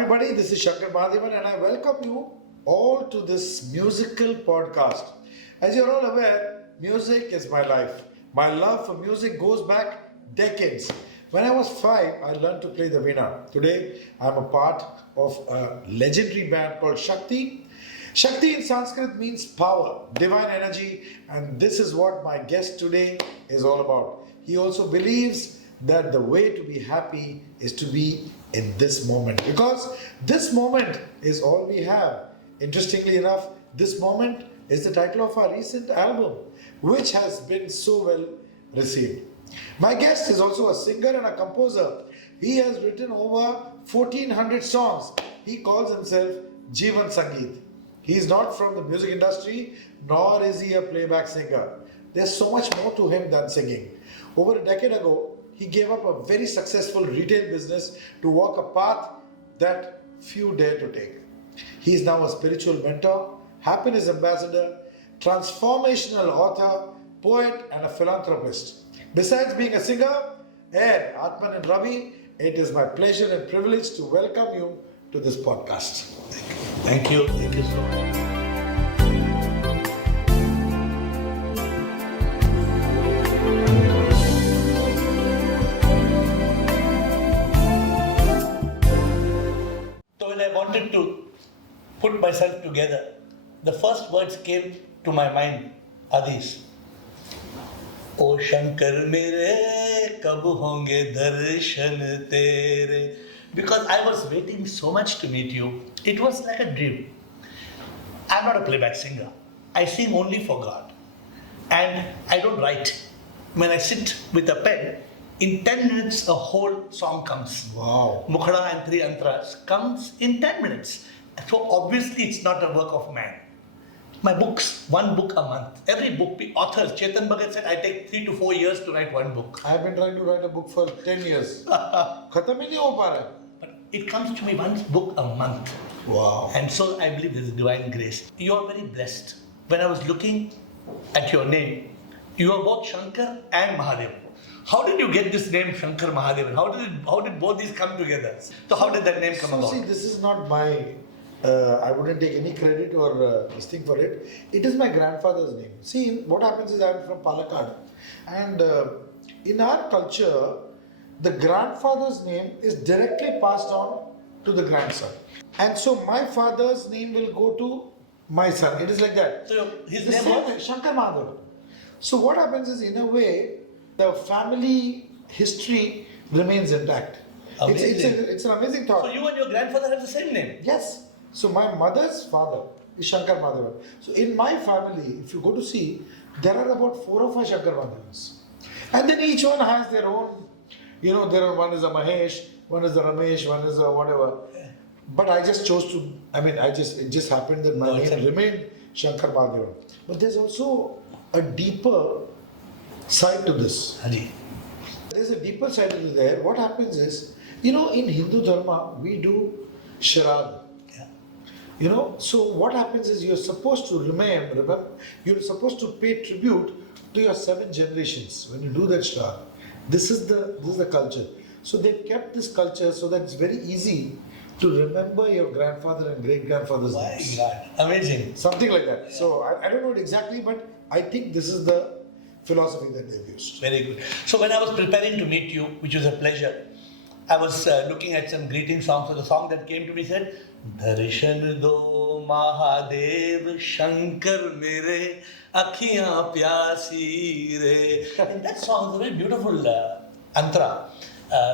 everybody, this is Shankar Mahadevan and I welcome you all to this musical podcast. As you're all aware, music is my life. My love for music goes back decades. When I was 5, I learned to play the veena. Today, I'm a part of a legendary band called Shakti. Shakti in Sanskrit means power, divine energy, and this is what my guest today is all about. He also believes that the way to be happy is to be in this moment, because this moment is all we have. Interestingly enough, this moment is the title of our recent album, which has been so well received. My guest is also a singer and a composer. He has written over 1400 songs. He calls himself Jeevan Sangeet. He is not from the music industry, nor is he a playback singer. There's so much more to him than singing. Over a decade ago, he gave up a very successful retail business to walk a path that few dare to take. He is now a spiritual mentor, happiness ambassador, transformational author, poet, and a philanthropist. Besides being a singer, AiR, Atman and Ravi, it is my pleasure and privilege to welcome you to this podcast. Thank you. Thank you so much. So when I wanted to put myself together, the first words came to my mind are these. O Shankar mere, kab honge darshan tere. Because I was waiting so much to meet you. It was like a dream. I'm not a playback singer. I sing only for God. And I don't write. When I sit with a pen, in 10 minutes a whole song comes. Wow. Mukhada and 3 antras comes in 10 minutes. So obviously it's not a work of man. My books, 1 book a month. Every book, authors, Chetan Bhagat said, I take 3 to 4 years to write 1 book. I've been trying to write a book for 10 years. Khatam hi nahi ho pa raha hai. But it comes to me 1 book a month. Wow. And so I believe this is divine grace. You are very blessed. When I was looking at your name, you are both Shankar and Mahadevan. How did you get this name Shankar Mahadevan? How did both these come together? So how did that name come about? See, this is not my, I wouldn't take any credit or this thing for it. It is my grandfather's name. See, what happens is I'm from Palakkad. And in our culture, the grandfather's name is directly passed on to the grandson. And so my father's name will go to my son. It is like that. So his The name same was? way, Shankar Mahadevan. So what happens is, in a way, the family history remains intact. It's an amazing thought. So you and your grandfather have the same name? Yes. So my mother's father is Shankar Mahadevan. So in my family, if you go to see, there are about 4 or 5 Shankar Mahadevans. And then each one has their own, one is a Mahesh, one is a Ramesh, one is a whatever. But I just chose to, it just happened that my name remained Shankar Mahadevan. But there's also a deeper side to this. Hari. There's a deeper side to this there. What happens is, in Hindu Dharma, we do Shrad. Yeah. So what happens is you're supposed to remember, you're supposed to pay tribute to your 7 generations when you do that Shrad. This is the culture. So they've kept this culture so that it's very easy to remember your grandfather and great grandfather's names. My God, amazing. Something like that. So I don't know it exactly, but I think this is the philosophy that they've used. Very good. So when I was preparing to meet you, which was a pleasure, I was looking at some greeting songs. So the song that came to me said, Darshan do Mahadev Shankar mere akhiyan pyasi re. And that song is a very beautiful antra,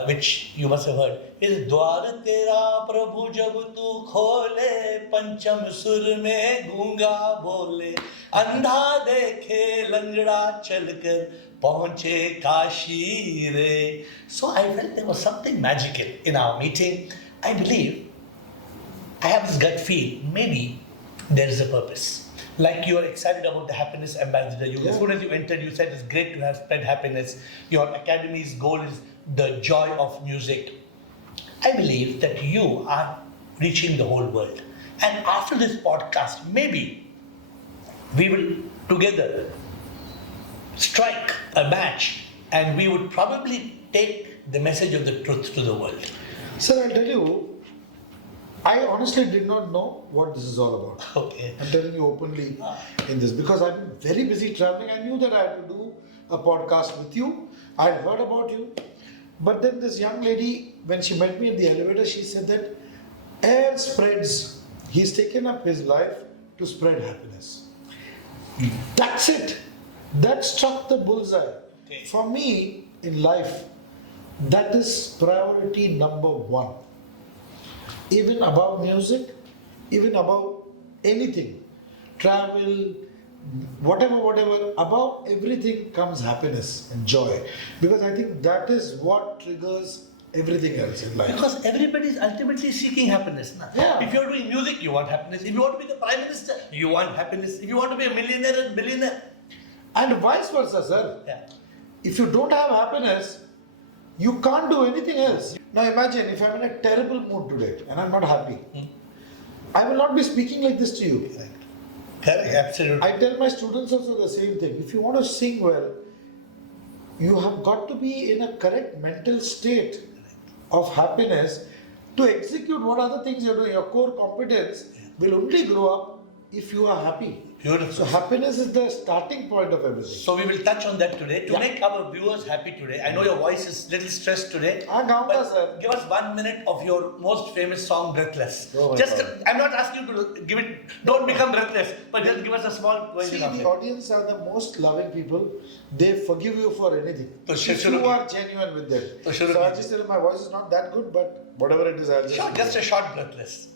which you must have heard. Is Dwar tera Prabhu jab tu khole, Pancham sur mein gunga bole, Andha dekhe langda chalkar pahunche Kashi re. So I felt there was something magical in our meeting. I believe, I have this gut feel, maybe there is a purpose. Like you are excited about the happiness ambassador. As soon as you entered, you said it's great to have spread happiness. Your academy's goal is the joy of music. I believe that you are reaching the whole world. And after this podcast, maybe we will together strike a match and we would probably take the message of the truth to the world. Sir, I'll tell you, I honestly did not know what this is all about. Okay. I'm telling you openly in this because I've been very busy traveling. I knew that I had to do a podcast with you. I heard about you. But then this young lady, when she met me in the elevator, she said that AiR spreads. He's taken up his life to spread happiness. That's it. That struck the bullseye. Okay. For me in life, that is priority number one. Even above music, even above anything, travel, whatever, above everything comes happiness and joy. Because I think that is what triggers everything else in life. Because everybody is ultimately seeking happiness. Na? Yeah. If you're doing music, you want happiness. If you want to be the Prime Minister, you want happiness. If you want to be a millionaire and billionaire. And vice versa, sir. Yeah. If you don't have happiness, you can't do anything else. Now imagine if I'm in a terrible mood today and I'm not happy. I will not be speaking like this to you. Right. Correct, absolutely. I tell my students also the same thing. If you want to sing well, you have got to be in a correct mental state of happiness to execute what other things you're doing. Your core competence will only grow up if you are happy. Beautiful. So happiness is the starting point of everything. So we will touch on that today to make our viewers happy today. I know your voice is little stressed today. Gaunga, sir. Give us 1 minute of your most famous song, Breathless. Oh my Just, God. I'm not asking you to give it, don't become breathless, but just give us a small See, version of the it. audience are the most loving people. They forgive you for anything. So If shuru you ki. are genuine with them. So shuru So I ki. just tell them my voice is not that good, but whatever it is, I'll just. Sure, just a short Breathless.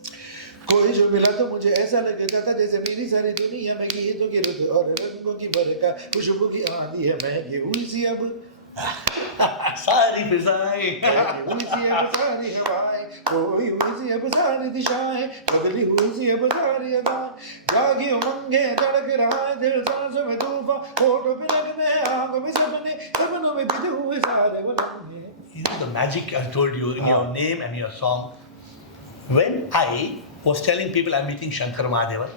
कोई जो मिला तो मुझे ऐसा लगता था जैसे मेरी सारी दुनिया में गीतों की रुत और रंगों की बरखा खुशबू की आंधी है मैं ये हुई सी अब सारी फिजाएं हुई सी अब सारी हवाएं कोई हुई सी अब सारी दिशाएं बदली हुई सी अब सारी अदाएं जागी उमंगे धड़क रहा है दिल सांसों में तूफान होठों पे नगमे आंखों में सपने सपनों में बीते हुए सारे वो लम्हे. You know the magic I told you in your name and your song. When I was telling people I'm meeting Shankar Mahadevan,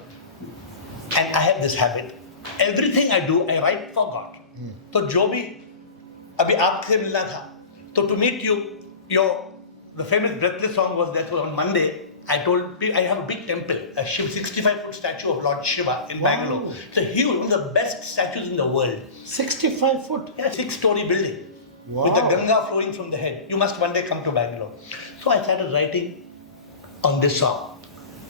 and I have this habit, everything I do, I write for God. तो जो भी अभी आपसे मिलना था, तो to meet you, the famous Breathless song was there. So on Monday, I told people I have a big temple, a 65-foot statue of Lord Shiva in Bangalore. It's a huge, one of the best statues in the world. 65 foot. Yeah, 6-story building Wow. with the Ganga flowing from the head. You must one day come to Bangalore. So I started writing on this song.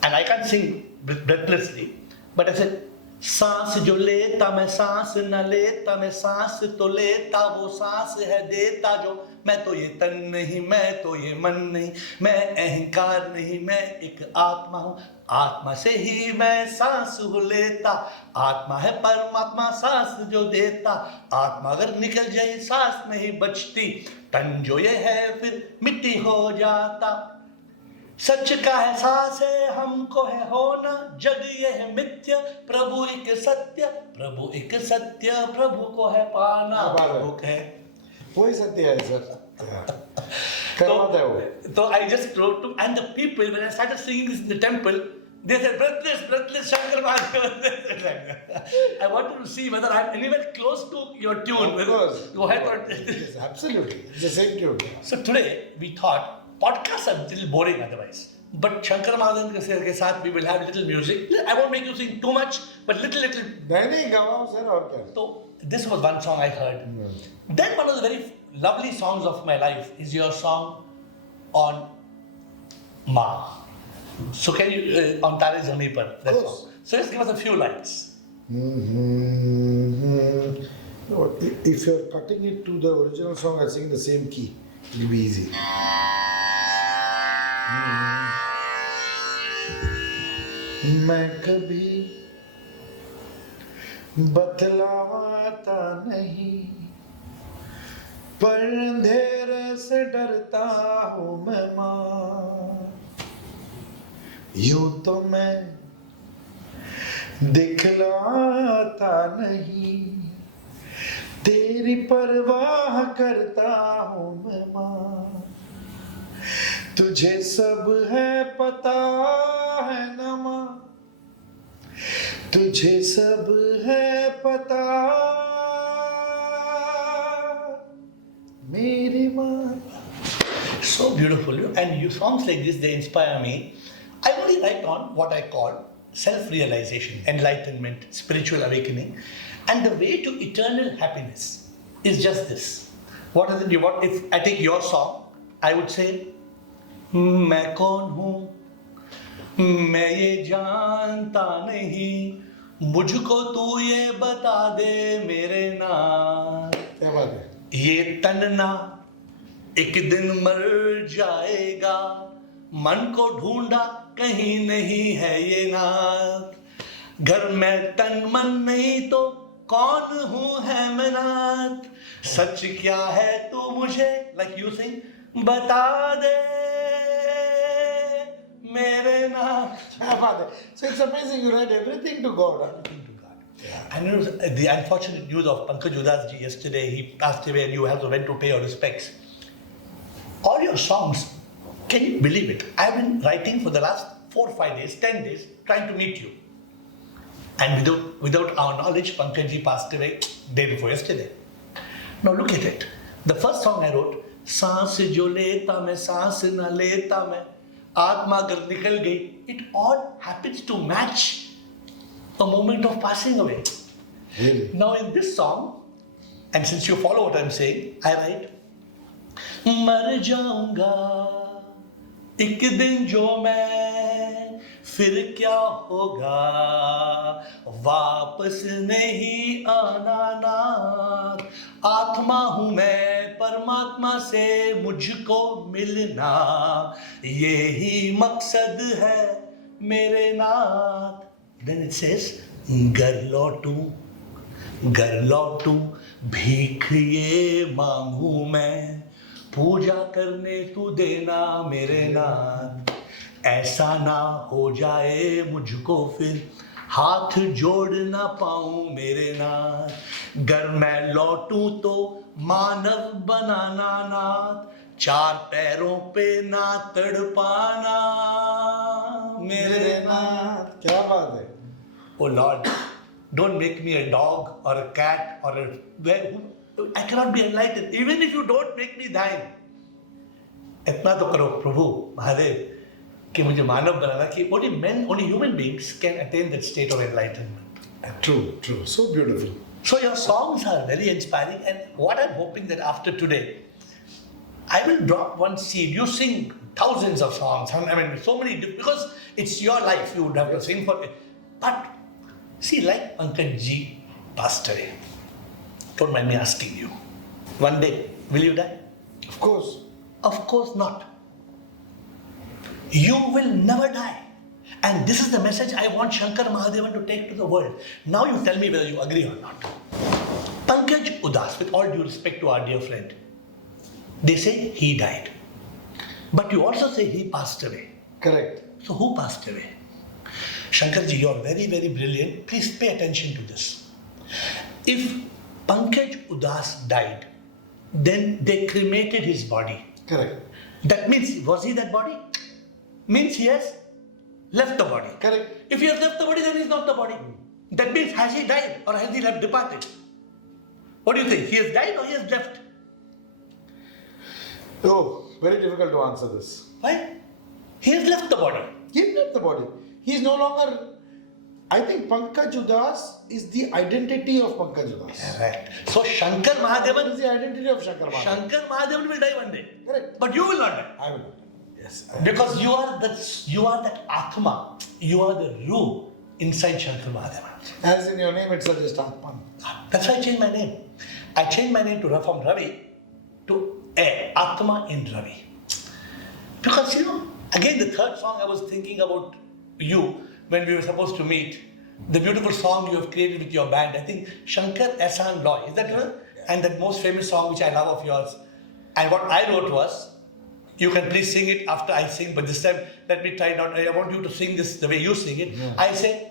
And I can't sing breathlessly, but I said, सांस जो लेता मैं सांस न लेता मैं सांस तो लेता वो सांस है देता जो मैं तो ये तन नहीं मैं तो ये मन नहीं मैं अहंकार नहीं मैं एक आत्मा हूँ आत्मा से ही मैं सांस हो लेता आत्मा है परमात्मा सांस जो देता आत्मा अगर निकल जाए सांस नहीं बचती तन जो ये है फिर मिट्टी हो जाता सच का एहसास है हमको है होना जग ये है मिथ्य प्रभु एक सत्य प्रभु को है पाना प्रभु है वही सत्य है सर. करवाता है वो. So I just wrote to and the people when I started singing this in the temple they said breathless Shankar Mahadevan. I wanted to see whether I'm anywhere close to your tune. Of course. Go ahead. Yes, absolutely. It's the same tune. So today we thought podcasts are a little boring otherwise. But Shankar Mahadevan ke saath we will have little music. I won't make you sing too much, but little. नहीं गवाओ sir और क्या. So this was one song I heard. Then one of the very lovely songs of my life is your song on Ma. So can you on Tare Zameen Par that course. song? So just give us a few lines. No, if you're cutting it to the original song, I sing the same key. It'll be easy. मैं कभी बतलाता नहीं पर अंधेरे से डरता हूँ मैं माँ यूं तो मैं दिखलाता नहीं तेरी परवाह करता हूँ मैं माँ तुझे सब है पता है न माँ तुझे सब है पता मेरी माँ. So beautiful. And you songs like this, they inspire me. I only write on what I call self-realization, enlightenment, spiritual awakening, and the way to eternal happiness is just this. What is it you want? If I take your song, I would say, मैं कौन हूँ मैं ये जानता नहीं मुझको तू ये बता दे मेरे नाथ क्या बात है? ये तन्ना एक दिन मर जाएगा मन को ढूंढा कहीं नहीं है ये नाथ घर में तन मन नहीं तो कौन हूँ है मैं नाथ सच क्या है तू मुझे like you sing बता दे मेरे नाथ क्या बात है? So it's amazing you write everything to God. Huh? And it was the unfortunate news of Pankaj Udas ji yesterday. He passed away, and you have to went to pay your respects. All your songs, can you believe it? I've been writing for the last 4 or 5 days, 10 days, trying to meet you. And without our knowledge, Pankaj ji passed away day before yesterday. Now look at it. The first song I wrote, सांस जो लेता मैं सांस न लेता मैं आत्मा अगर निकल गई, it all happens to match a moment of passing away. Really? Now in this song, and since you follow what I'm saying, I write, मर जाऊंगा एक दिन जो मैं फिर क्या होगा वापस नहीं आना नाथ आत्मा हूँ मैं परमात्मा से मुझको मिलना यही मकसद है मेरे नाथ. Then it says, घर लौटूं भीख ये मांगू मैं पूजा करने तू देना मेरे नाथ ऐसा ना हो जाए मुझको फिर हाथ जोड़ ना पाऊं मेरे नाथ घर मैं लौटूं तो मानव बनाना नाथ 4 पैरों पे ना तड़पाना मेरे नाथ. क्या बात है? Oh Lord, don't make me a dog or a cat or a... I cannot be enlightened. Even if you don't make me thine. इतना तो करो प्रभु महादेव कि मुझे मानव बनाना कि only men, only human beings can attain that state of enlightenment. True, true. So beautiful. So your songs are very inspiring, and what I'm hoping that after today, I will drop one seed. You sing thousands of songs. I mean, so many, because it's your life. You would have to sing for it. But see, like Pankaj ji passed away. Don't mind me asking you. One day, will you die? Of course. Of course not. You will never die. And this is the message I want Shankar Mahadevan to take to the world. Now you tell me whether you agree or not. Pankaj Udas, with all due respect to our dear friend, they say he died. But you also say he passed away. Correct. So who passed away? Shankar ji, you're very, very brilliant. Please pay attention to this. If Pankaj Udas died, then they cremated his body. Correct. That means, was he that body? Means he has left the body. Correct. If he has left the body, then he's not the body. That means, has he died or has he left departed? What do you think? He has died or he has left? Oh, very difficult to answer this. Why? He has left the body. He left the body. He is no longer. I think Pankaj Udas is the identity of Pankaj Udas. Right. So Shankar What Mahadevan, is the identity of Shankar Mahadevan? Shankar Mahadevan will die one day. Correct. But you will not die. I will not. Yes. Because you are that Atma. You are the Ruh inside Shankar Mahadevan. As in your name itself is Atman. That's why I changed my name. I changed my name from Ravi to Atma in Ravi. Because again the third song I was thinking about you when we were supposed to meet. The beautiful song you have created with your band. I think Shankar Ehsan Loy. Is that right? Yeah. And that most famous song which I love of yours. And what I wrote was, you can please sing it after I sing, but this time let me try not. I want you to sing this the way you sing it. Yeah. I say,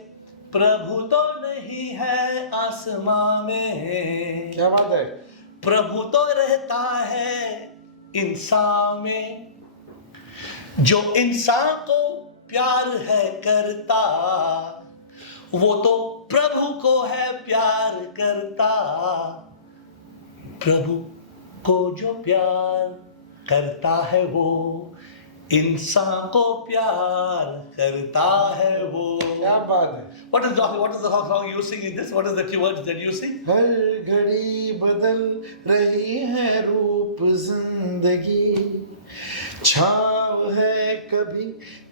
प्रभु तो नहीं है आसमां में क्या बात है? प्रभु तो रहता है इंसान में जो इंसान को प्यार है करता वो तो प्रभु को है प्यार करता प्रभु को जो प्यार करता है वो इंसान को प्यार करता है वो. क्या बात है. What is the song you sing in this? What is the keywords that you sing? हर घड़ी बदल रही है रूप जिंदगी, छाव है कभी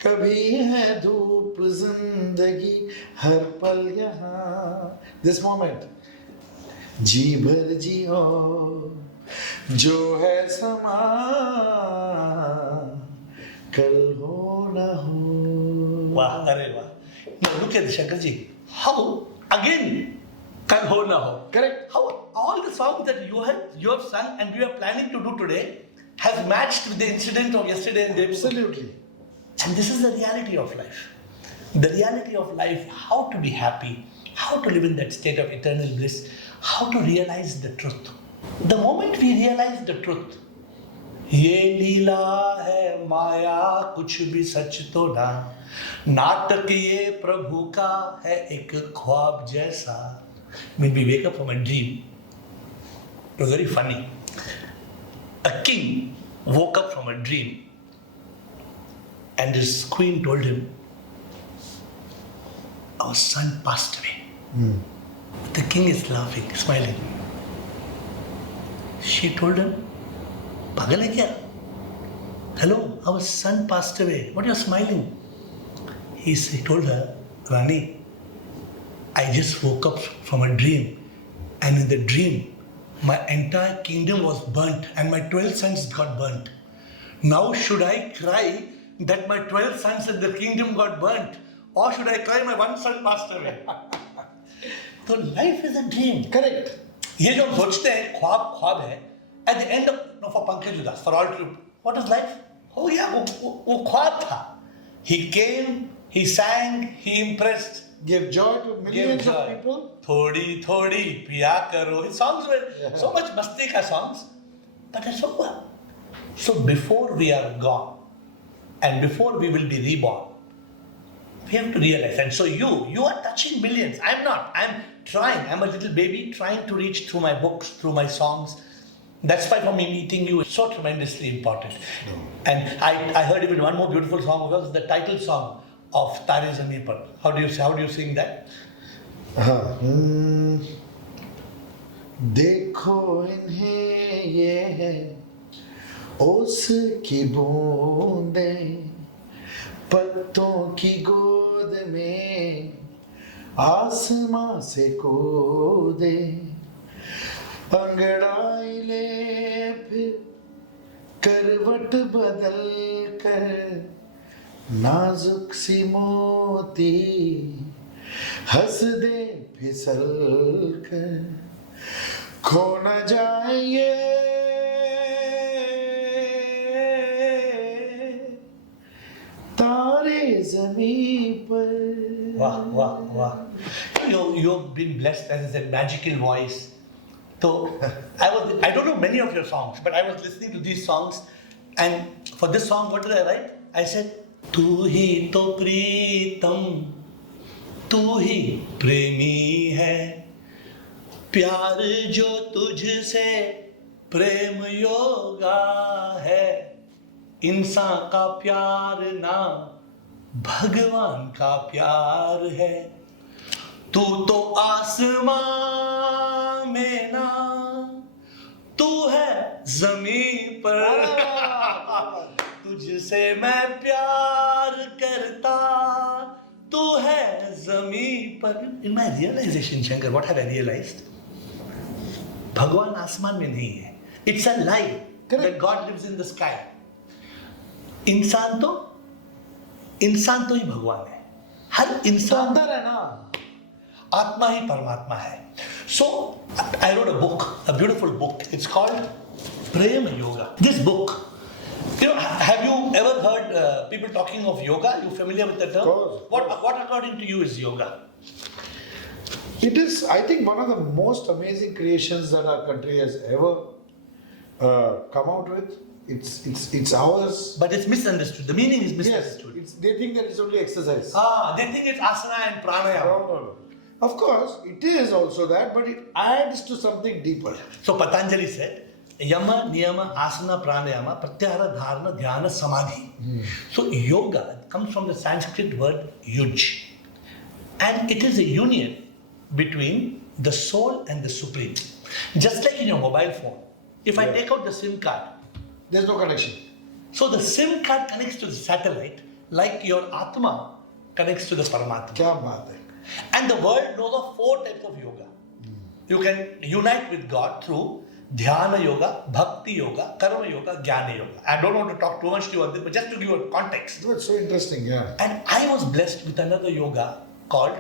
कभी है धूप जिंदगी, हर पल यहाँ. दिस मोमेंट, जी भर जियो जो है समा, कल हो न हो. वाह, अरे वाह. Now look at Shankarji. How again? Kal ho na ho. Correct. How all the songs that you have sung and we are planning to do today has matched with the incident of yesterday and day before. Absolutely. And this is the reality of life. The reality of life, how to be happy, how to live in that state of eternal bliss, how to realize the truth. The moment we realize the truth, ये लीला है माया कुछ भी सच तो ना, नाटक ये प्रभु का है एक ख्वाब जैसा. When we wake up from a dream, it was very funny. A king woke up from a dream and his queen told him, our son passed away. The king is laughing, smiling. She told him, पागल है क्या? Hello, our son passed away. What are you smiling? He told her, Rani, I just woke up from a dream, and in the dream, my entire kingdom was burnt and my 12 sons got burnt. Now should I cry that my 12 sons and the kingdom got burnt, or should I cry my one son passed away? So life is a dream. Correct. ये जो हम सोचते हैं ख्वाब ख्वाब है, at the end of for Pankaj Udas, for all to, what is life? Oh yeah, वो ख्वाब था. He came, he sang, he impressed. Give joy to millions of people. थोड़ी थोड़ी पिया करो. His songs were so much masti ka songs, but it's over. So before we are gone, and before we will be reborn, we have to realize. And so you are touching millions. I'm not. I'm trying. I'm a little baby trying to reach through my books, through my songs. That's why for me meeting you is so tremendously important. And I heard even one more beautiful song of yours, the title song of Tare Zameen Par. How do you sing that? देखो इन्हें ये है ओस की बूंदें, पत्तों की गोद में आसमां से कूदे, अंगड़ाई ले फिर करवट बदल कर, नाजुक सी मोती हंस दे फिसल कर, खो न जाएंगे तारे ज़मीं पर. Wow, wow, wow. You've been blessed, as I said, magical voice. So I don't know many of your songs, but I was listening to these songs, and for this song, what did I write? I said, तू ही तो प्रीतम, तू ही प्रेमी है, प्यार जो तुझसे प्रेम योगा है, इंसान का प्यार ना भगवान का प्यार है, तू तो आसमां में ना, तू है जमीन पर, तुझसे मैं प्यार करता, तू है जमीन पर. In my realization, Shankar, what have I realized? भगवान आसमान में नहीं है. It's a lie that God lives in the sky. इंसान तो ही भगवान है. हर इंसान अंदर है ना, आत्मा ही परमात्मा है. So I wrote a book, a beautiful book. It's called Prem Yoga. This book, have you ever heard people talking of yoga? You familiar with the term? Of course. What according to you is yoga? it is, I think, one of the most amazing creations that our country has ever come out with. It's ours. But it's misunderstood. The meaning is Yes, misunderstood. they think that it's only exercise. They think it's asana and pranayama. No. Of course, it is also that, but it adds to something deeper. So Patanjali said, Yama, Niyama, Asana, Pranayama, Pratyahara, Dharana, Dhyana, Samadhi. So yoga comes from the Sanskrit word yuj. And it is a union between the soul and the supreme. Just like in your mobile phone. If I take out the SIM card, There's no connection. so the SIM card connects to the satellite like your Atma connects to the Paramatma. क्या बात है? And the world knows of 4 types of yoga. You can unite with God through Dhyana Yoga, Bhakti Yoga, Karma Yoga, Jnana Yoga. I don't want to talk too much to you on this, but just to give you a context. That's so interesting, yeah. And I was blessed with another yoga called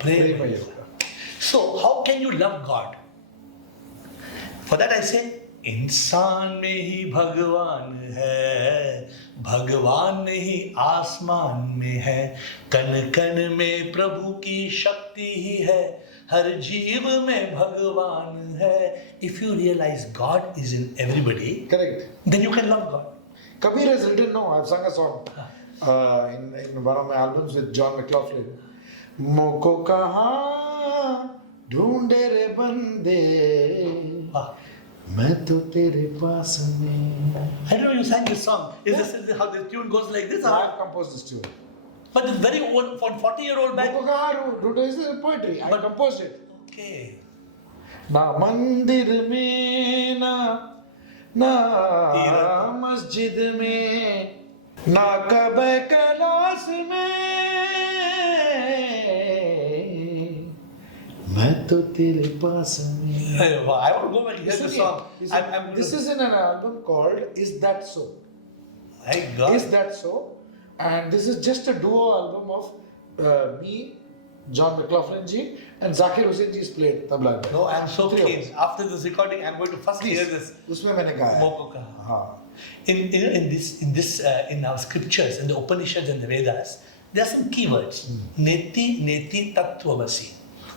Prema Prema Yoga. yoga. So, how can you love God? For that I say, इंसान में ही भगवान है, भगवान नहीं आसमान में है, कण कण में प्रभु की शक्ति ही है, हर जीव में भगवान है. If you realize God is in everybody, Correct. then you can love God. Kabir has written, no, I've sung a song in one of my albums with John McLaughlin. मोको कहाँ ढूंढे रे बंदे, मैं तो तेरे पास में. I don't know you sang this song. Is this how the tune goes like this? I've composed this tune. But it's very old, for 40-year-old back. मोको कहाँ ढूंढे is poetry. I composed it. Okay. ना मंदिर में ना मस्जिद में, ना कबे कैलाश में, मैं तो तेरे पास में. I want to go back and hear the song. This is in an album called Is That So? My God. Is That So? And this is just a duo album of me, John McLaughlin ji, and Zakir Hussain ji is played tabla. No, I'm so Three of keen. us. After this recording, I'm going to first hear this. उसमें मैंने गाया. Moko ka. हाँ. In our scriptures, in the Upanishads and the Vedas, there are some keywords. Neti, neti, tattvamasi.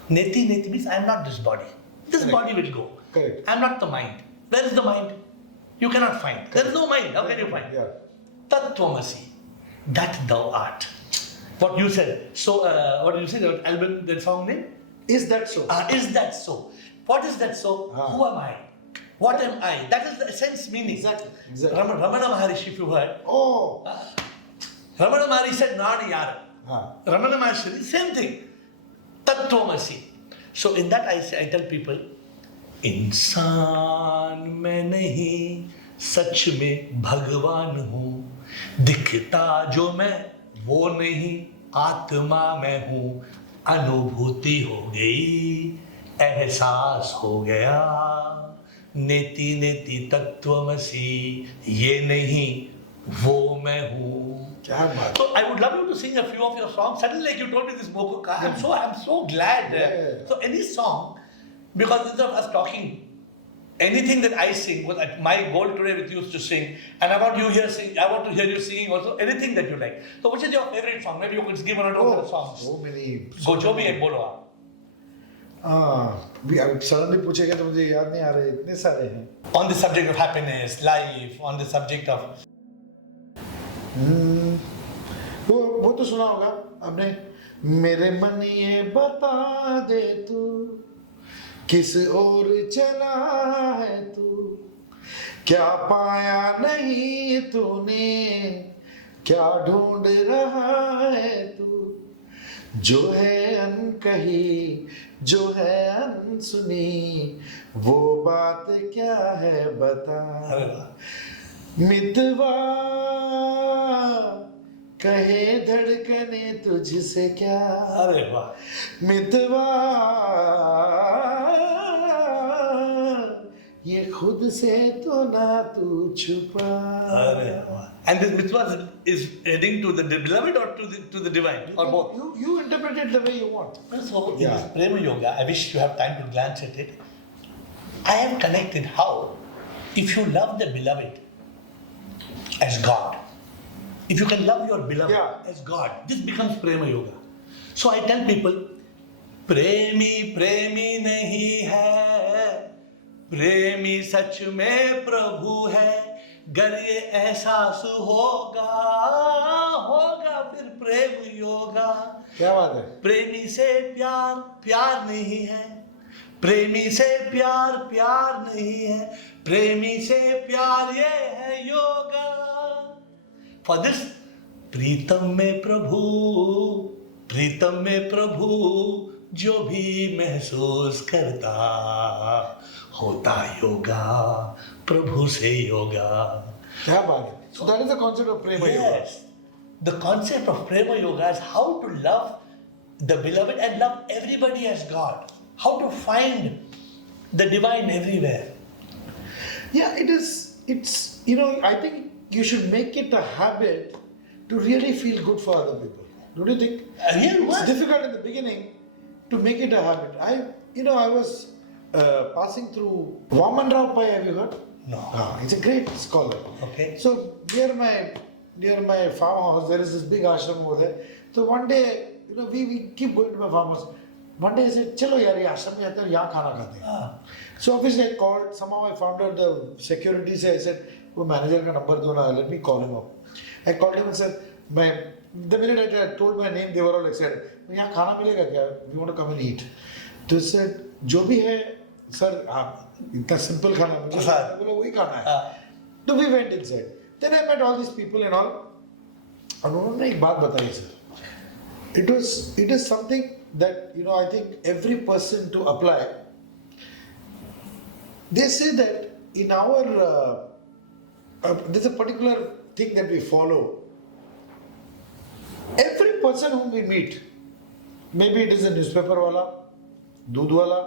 Neti, neti means I am not this body. This Correct. body will go. Correct. I am not the mind. Where is the mind? You cannot find. There is no mind. How can you find? Yeah. Tattvamasi. That thou art. What you said. So, what did you say? That album, that song name? Is That So? Is that so? What is that so? Who am I? What am I? That is the essence meaning. Exactly. Ramana Maharishi, if you heard. Oh. Ramana Maharishi said, Nani Yara. हाँ. Ramana Maharishi, same thing. Tattvamasi. So in that I tell people, इंसान में नहीं, सच में भगवान हूँ. दिखता जो मैं वो नहीं, आत्मा मैं हूँ. अनुभूति हो गई, एहसास हो गया. नेति नेति तत्त्वमसि, ये नहीं वो मैं हूँ. क्या बात. So I would love you to sing a few of your songs. Suddenly, like you told me this Moko Ka, I'm so glad. Yeah. So any song, because instead of us talking, anything that I sing, was my goal today with you is to sing, and I want to hear you singing also. Anything that you like. So which is your favorite song? Maybe you could give one or two songs. So many. Go jo bhi hai bolo aap. अब suddenly पूछेगा तो मुझे याद नहीं आ रहे, इतने सारे हैं. On the subject of happiness, life, on the subject of. वो तो सुना होगा आपने. मेरे मन ये बता दे तू, किस ओर चला है तू, क्या पाया नहीं तूने, क्या ढूंढ रहा है तू, जो है अनकही, जो है अनसुनी, वो बात क्या है बता. मितवा कहे धड़कने तुझसे क्या, अरे वाह. मितवा ये खुद से तो ना तू छुपा. अरे वाह. And this mitzvah is heading to the beloved or to the divine or both? You interpret it the way you want. So in this Prema Yoga, I wish you have time to glance at it. I have connected how, if you love the beloved as God, if you can love your beloved as God, this becomes Prema Yoga. So I tell people, प्रेमी प्रेमी नहीं है, प्रेमी सच में प्रभु है. गर ये एहसास होगा, होगा फिर प्रेम योगा. क्या बात है. प्रेमी से प्यार प्यार नहीं है, प्रेमी से प्यार प्यार नहीं है, प्रेमी से प्यार ये है योगा. For this, प्रीतम में प्रभु जो भी महसूस करता होता योगा, प्रभु से योगा. क्या बात है. So that is the concept of Prema Yoga. Yes. The concept of Prema Yoga is how to love the beloved and love everybody as God. How to find the divine everywhere. Yeah, it's, I think you should make it a habit to really feel good for other people. Don't you think? It's difficult in the beginning to make it a habit. I was passing through Vaman Rao Pai, have you heard? No. He's a great scholar. Okay. So near my farmhouse, there is this big ashram over there. So one day, we keep going to my farmhouse. One day I said, "Chalo yaar, ye ashram mein aate hain, yahan khana khate hain." So obviously I called. Somehow I found out the security. I said, "वो manager का number दो ना, let me call him up." I called him and said, the minute I told my name, they were all excited. यहाँ खाना मिलेगा क्या? We want to come and eat. तो he said, जो भी है, sir, इतना simple खाना मुझे बोला वही खाना है. So we went inside. Then I met all these people and all. और उन्होंने एक बात बताई sir. It is something that I think every person to apply. They say that in our there's a particular thing that we follow. Every person whom we meet, maybe it is a newspaper वाला, दूध वाला,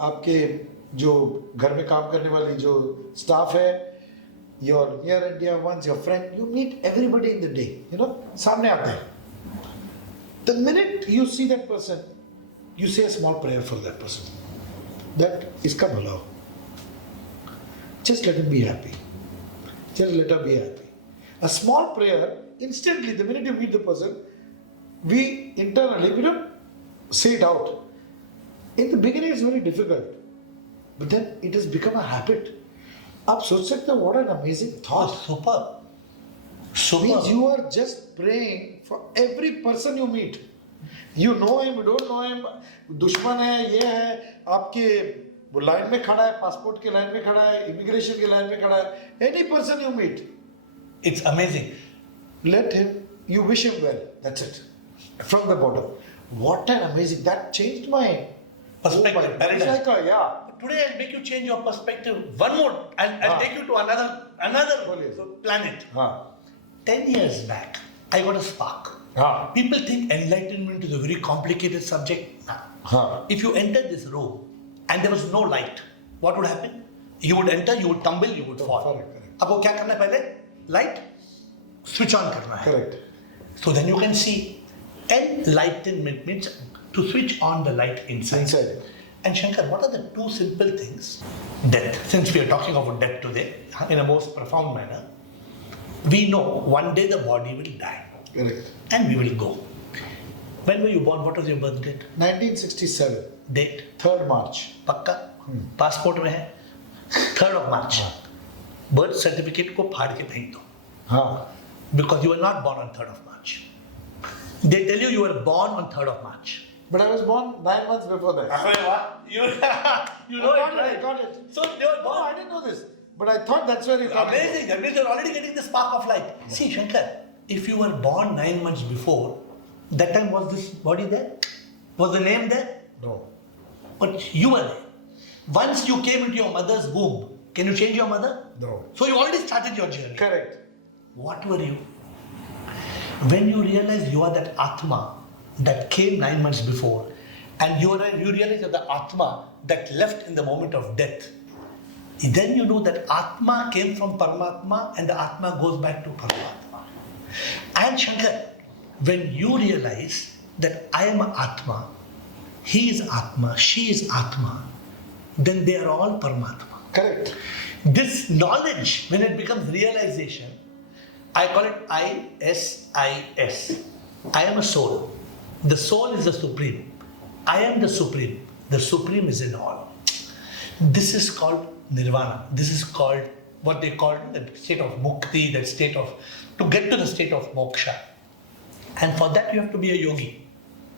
आपके जो घर में काम करने वाली जो staff है, your near and dear ones, your friend, you meet everybody in the day, सामने आते हैं. The minute you see that person, you say a small prayer for that person. That इसका भला हो. Just let him be happy. Just let her be happy. A small prayer, instantly, the minute you meet the person, we internally, we don't say it out. In the beginning, it's very difficult. But then it has become a habit. आप सोच सकते हो, what an amazing thought. Super. Means you are just praying for every person you meet. You know him, you don't know him, दुश्मन है, ये है, आपके वो लाइन में खड़ा है, पासपोर्ट के लाइन में खड़ा है, इमिग्रेशन के लाइन में खड़ा है, any person you meet. It's amazing. Let him, you wish him well, that's it. From the bottom. What an amazing, that changed my Perspective, paradigm. Yeah. Today I'll make you change your perspective. One more, I'll take you to another planet. 10 years back, I got a spark. People think enlightenment is a very complicated subject. If you enter this room and there was no light, what would happen? You would enter, you would tumble, you would fall. Correct. अब वो क्या करना है पहले? Light switch on करना है. Correct. So then you can see enlightenment means to switch on the light inside. And Shankar, what are the two simple things? Death. Since we are talking about death today, in a most profound manner, we know one day the body will die. Correct. And we will go. When were you born? What was your birth date? 1967. Date? 3rd March. पक्का? Passport में है 3rd of March. Birth certificate को फाड़ के फेंक दो. Because you were not born on 3rd of March. They tell you were born on 3rd of March. But I was born 9 months before that. You know it, right? I got it. So they were born. No, I didn't know this. But I thought that's where you got it. Amazing. That means you're already getting the spark of light. See, Shankar, if you were born 9 months before, that time was this body there? Was the name there? No. But you were there. Once you came into your mother's womb, can you change your mother? No. So you already started your journey. Correct. What were you? When you realize you are that Atma that came 9 months before, and you realize you're the Atma that left in the moment of death, then you know that Atma came from Paramatma and the Atma goes back to Paramatma. And Shankar, when you realize that I am Atma, he is Atma, she is Atma, then they are all Paramatma. Correct. This knowledge, when it becomes realization, I call it ISIS. I am a soul. The soul is the supreme. I am the supreme. The supreme is in all. This is called nirvana. This is called what they call the state of mukti, that state of, to get to the state of moksha. And for that you have to be a yogi.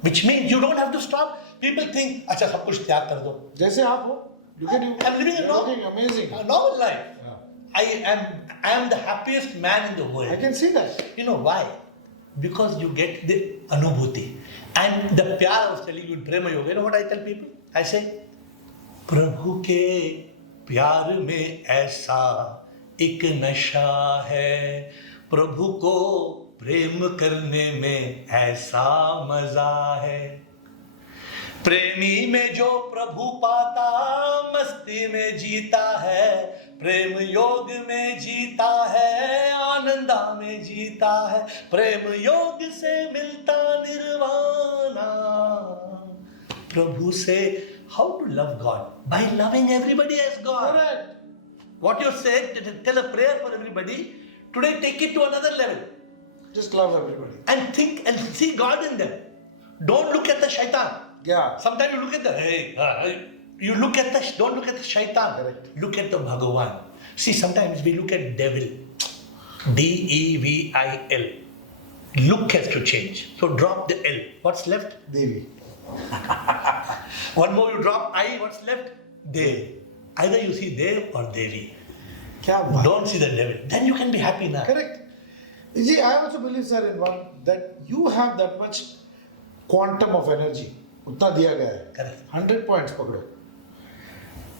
Which means you don't have to stop people think, अच्छा सब कुछ त्याग कर दो. जैसे आप हो, look at you. I'm living a You're normal, looking amazing. a normal life. Yeah. I am the happiest man in the world. I can see that. You know why? Because you get the anubhuti. And the pyar I was telling you in Prema Yoga, you know what I tell people? I say, प्रभु के प्यार में ऐसा एक नशा है, प्रभु को प्रेम करने में ऐसा मजा है. प्रेमी में जो प्रभु पाता, मस्ती में जीता है, प्रेम योग में जीता है, आनंदा में जीता है, प्रेम योग से मिलता निर्वाणा. प्रभु से how to love God? By loving everybody as God. Correct. What you said, tell a prayer for everybody. Today take it to another level. Just love everybody. And think and see God in them. Don't look at the shaitan. Yeah. Sometimes you look at the, you look at the, don't look at the shaitan. Correct. Look at the Bhagavan. See, sometimes we look at devil. D-E-V-I-L. Look has to change. So drop the L. What's left? Devi. One more you drop I, what's left? Dev. Either you see Dev or Devi. क्या बात. Don't see the devil. Then you can be happy now. Correct. See, I also believe, sir, in one that you have that much quantum of energy. उतना दिया गया है. Correct. 100 points पकड़ो.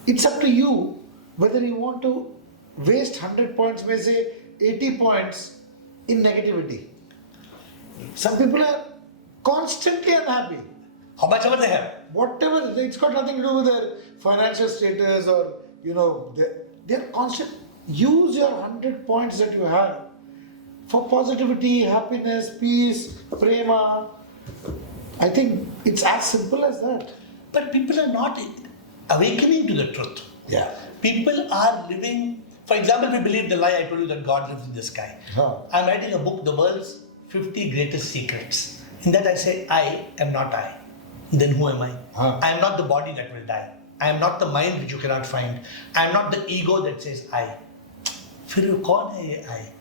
It's up to you whether you want to waste 100 points में से 80 points in negativity. Some people are constantly unhappy. How much ever they have. Whatever, it's got nothing to do with their financial status or, you know, they're constant. Use your 100 points that you have for positivity, happiness, peace, prema. I think it's as simple as that. But people are not awakening to the truth. Yeah. People are living, for example, we believe the lie I told you that God lives in the sky. Huh. I'm writing a book, The World's 50 Greatest Secrets. In that I say, I am not I. Then who am I? Huh. I am not the body that will die. I am not the mind which you cannot find. I am not the ego that says I. फिर कौन है ये I?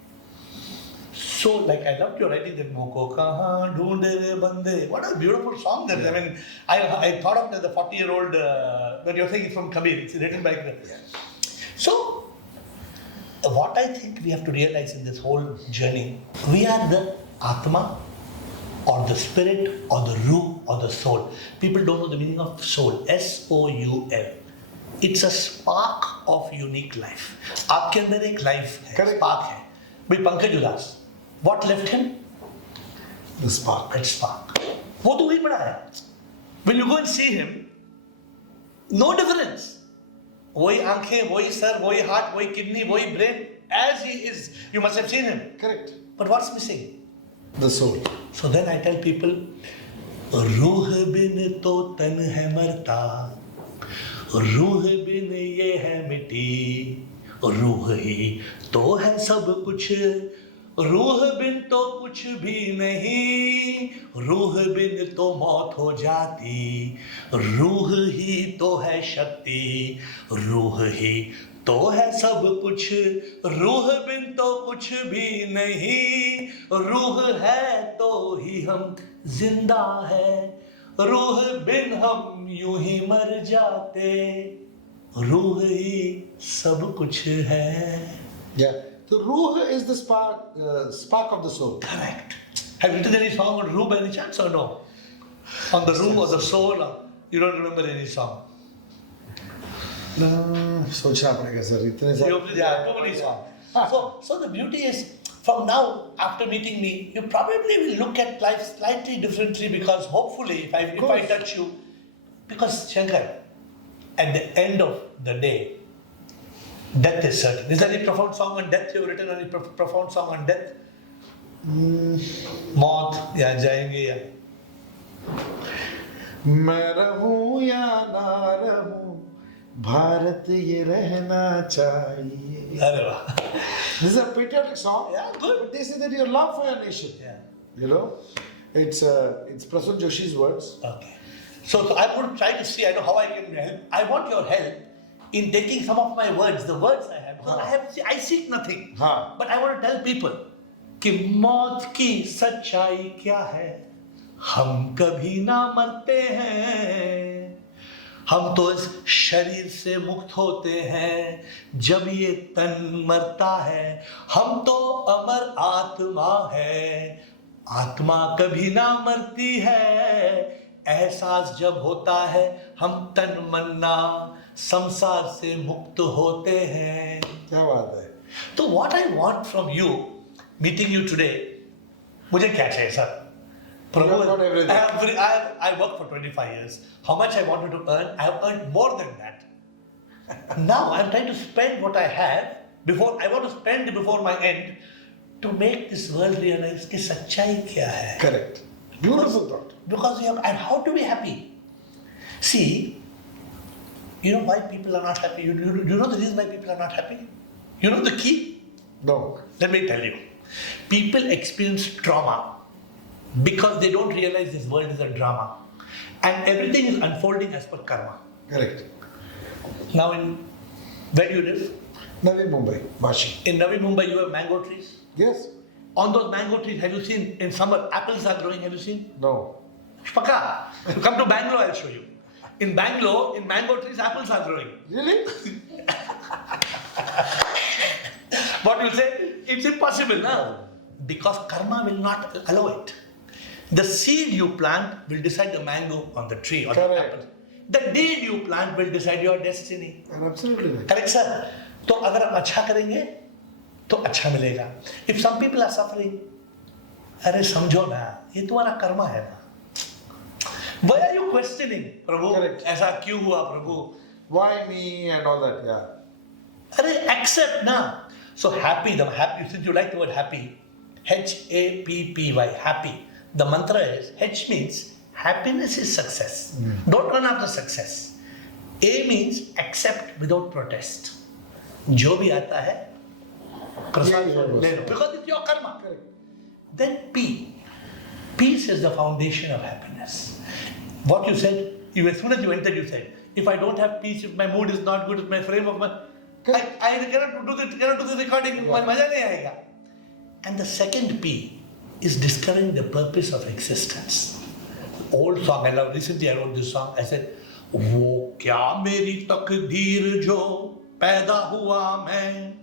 So, like, I loved your writing that मुझको कहाँ ढूंढे रे बंदे. What a beautiful song that. I mean, I thought of the 40-year-old, but you're saying it's from Kabir. It's written by Kabir. Yeah. So, what I think we have to realize in this whole journey, we are the Atma, or the spirit, or the Ruh, or the soul. People don't know the meaning of soul. S-O-U-L. It's a spark of unique life. आपके अंदर एक life है, Correct. spark है. भाई पंकज उदास, what left him? The spark. That spark. वो तो वही पड़ा है. When you go and see him, no difference. वही आंखें, वही सर, वही heart, वही kidney, वही brain, as he is. You must have seen him. Correct. But what's missing? The soul. So then I tell people, रूह बिन तो तन है मरता, रूह बिन ये है मिटी, रूह ही तो है सब कुछ, रूह बिन तो कुछ भी नहीं, रूह बिन तो मौत हो जाती, रूह ही तो है शक्ति, रूह ही तो है सब कुछ, रूह बिन तो कुछ भी नहीं, रूह है तो ही हम जिंदा है, रूह बिन हम यूं ही मर जाते, रूह ही सब कुछ है. Yeah. The Ruh is the spark of the soul. Correct. Have you written any song on Ruh by any chance or no? On the Ruh or the soul? Or you don't remember any song? सोचना पड़ेगा sir इतने Too many songs. So the beauty is, from now, after meeting me, you probably will look at life slightly differently because hopefully, if I touch you, because Shankar, at the end of the day, death is certain. Is there any profound song on death? You have written any profound song on death? मौत या जाएंगे या मैं रहूं या ना रहूं भारत ये रहना चाहिए. अरे वाह. This is a patriotic song. Yeah, good. But they say that your love for your nation. Yeah. You know, it's Prasun Joshi's words. Okay. So I'm going to try to see. I know how I can help. I want your help in taking some of my words, the words I have. Because I seek nothing. हाँ. But I want to tell people कि मौत की सच्चाई क्या है, हम कभी ना मरते हैं, हम तो इस शरीर से मुक्त होते हैं जब ये तन मरता है, हम तो अमर आत्मा है, आत्मा कभी ना मरती है, एहसास जब होता है हम तन मन्ना संसार से मुक्त होते हैं। क्या बात है। तो what I want from you, meeting you today, मुझे क्या चाहिए sir? You have got everything. I worked for 25 years. How much I wanted to earn, I have earned more than that. Now I'm trying to spend what I have I want to spend before my end to make this world realize कि सच्चाई क्या है. Correct. Beautiful thought. Because and how to be happy? See, you know why people are not happy? You know the reason why people are not happy? You know the key? No. Let me tell you. People experience trauma because they don't realize this world is a drama. And everything is unfolding as per karma. Correct. Now where do you live? Navi Mumbai, Vashi. In Navi Mumbai you have mango trees. Yes? On those mango trees, have you seen in summer apples are growing? Have you seen? No. Paka. Come to Bangalore, I'll show you. In Bangalore, in mango trees, apples are growing. Really? What you'll say? It's impossible, no? Because karma will not allow it. The seed you plant will decide the mango on the tree or Correct. the apple. The deed you plant will decide your destiny. You're absolutely right. Correct, sir? तो अगर हम अच्छा करेंगे तो अच्छा मिलेगा. If some people are suffering, अरे समझो ना, ये तुम्हारा कर्मा है ना. Why are you questioning, Prabhu? Correct. ऐसा क्यों हुआ प्रभु? Why me and all that, yeah. अरे accept ना. So happy, since you like the word happy, H-A-P-P-Y, happy. The mantra is, H means happiness is success. Don't run after success. A means accept without protest. जो भी आता है प्रसाद ले लो, because it's your karma. Correct. Then P. Peace is the foundation of happiness. What you said, as soon as you entered, you said, if I don't have peace, if my mood is not good, if my frame of mind, I cannot do this recording, मजा नहीं आएगा. And the second P is discovering the purpose of existence. Old song, I love, recently I wrote this song, I said, वो क्या मेरी तकदीर जो पैदा हुआ मैं,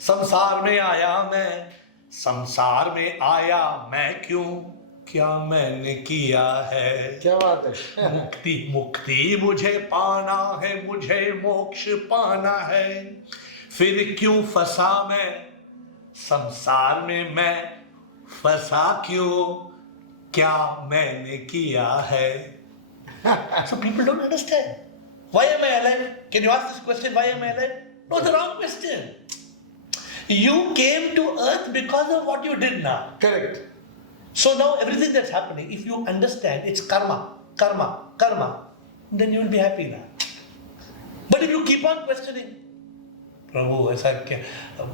संसार में आया मैं, संसार में आया मैं क्यों, क्या मैंने किया है. क्या बात है. मुक्ति मुझे पाना है, मुझे मोक्ष पाना है, फिर क्यों फंसा मैं संसार में, मैं फंसा क्यों, क्या मैंने किया है. So people don't understand. Why am I alive? Can you ask this question, why am I alive? No, the wrong question. You came to earth because of what you did now. Correct. So now everything that's happening, if you understand it's karma, then you will be happy now. But if you keep on questioning, Prabhu, ऐसा क्या,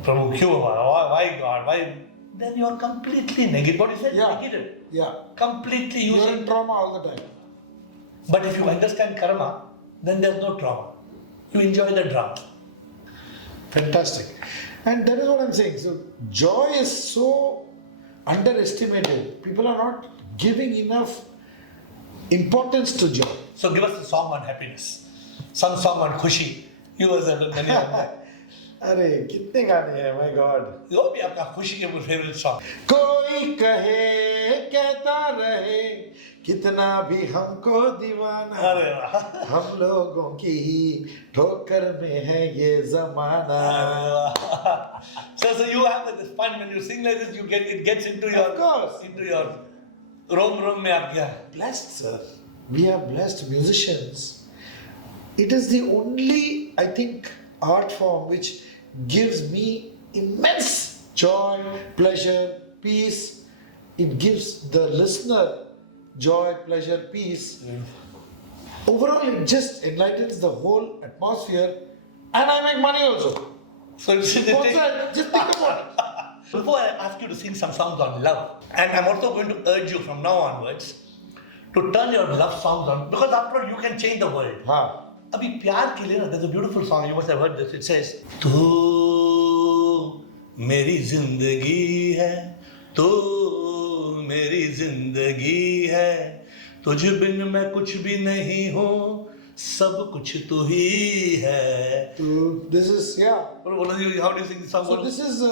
Prabhu क्यों हुआ? Why God? Why? Then you are completely negative. What is that? Yeah. Negative. Yeah. Completely You're using in trauma all the time. But if you understand karma, then there's no trauma. You enjoy the drama. Fantastic. And that is what I'm saying. So joy is so underestimated. People are not giving enough importance to joy. So give us a song on happiness. Some song on khushi. You was a many of that. अरे कितने गाने हैं, my God. वो भी आपका खुशी के favourite song. कोई कहे कहता रहे कितना भी हमको दीवाना, अरे वाह. हम लोगों की ठोकर में है ये जमाना. So you have this fun when you sing like this, it gets into your, Of course. into your room में आप गया. Blessed, sir. We are blessed musicians. It is the only, I think, art form which gives me immense joy, pleasure, peace. It gives the listener joy, pleasure, peace. Overall, it just enlightens the whole atmosphere, and I make money also. So Just think about it. Before I ask you to sing some songs on love, and I'm also going to urge you from now onwards to turn your love songs on, because after all, you can change the world. हाँ. अभी प्यार के लिए ना, there's a beautiful song, you must have heard this. It says, तू मेरी जिंदगी है, तू मेरी जिंदगी है, तुझ बिन मैं कुछ भी नहीं हूँ, सब कुछ तू ही है. So this is How do you sing this song? So this is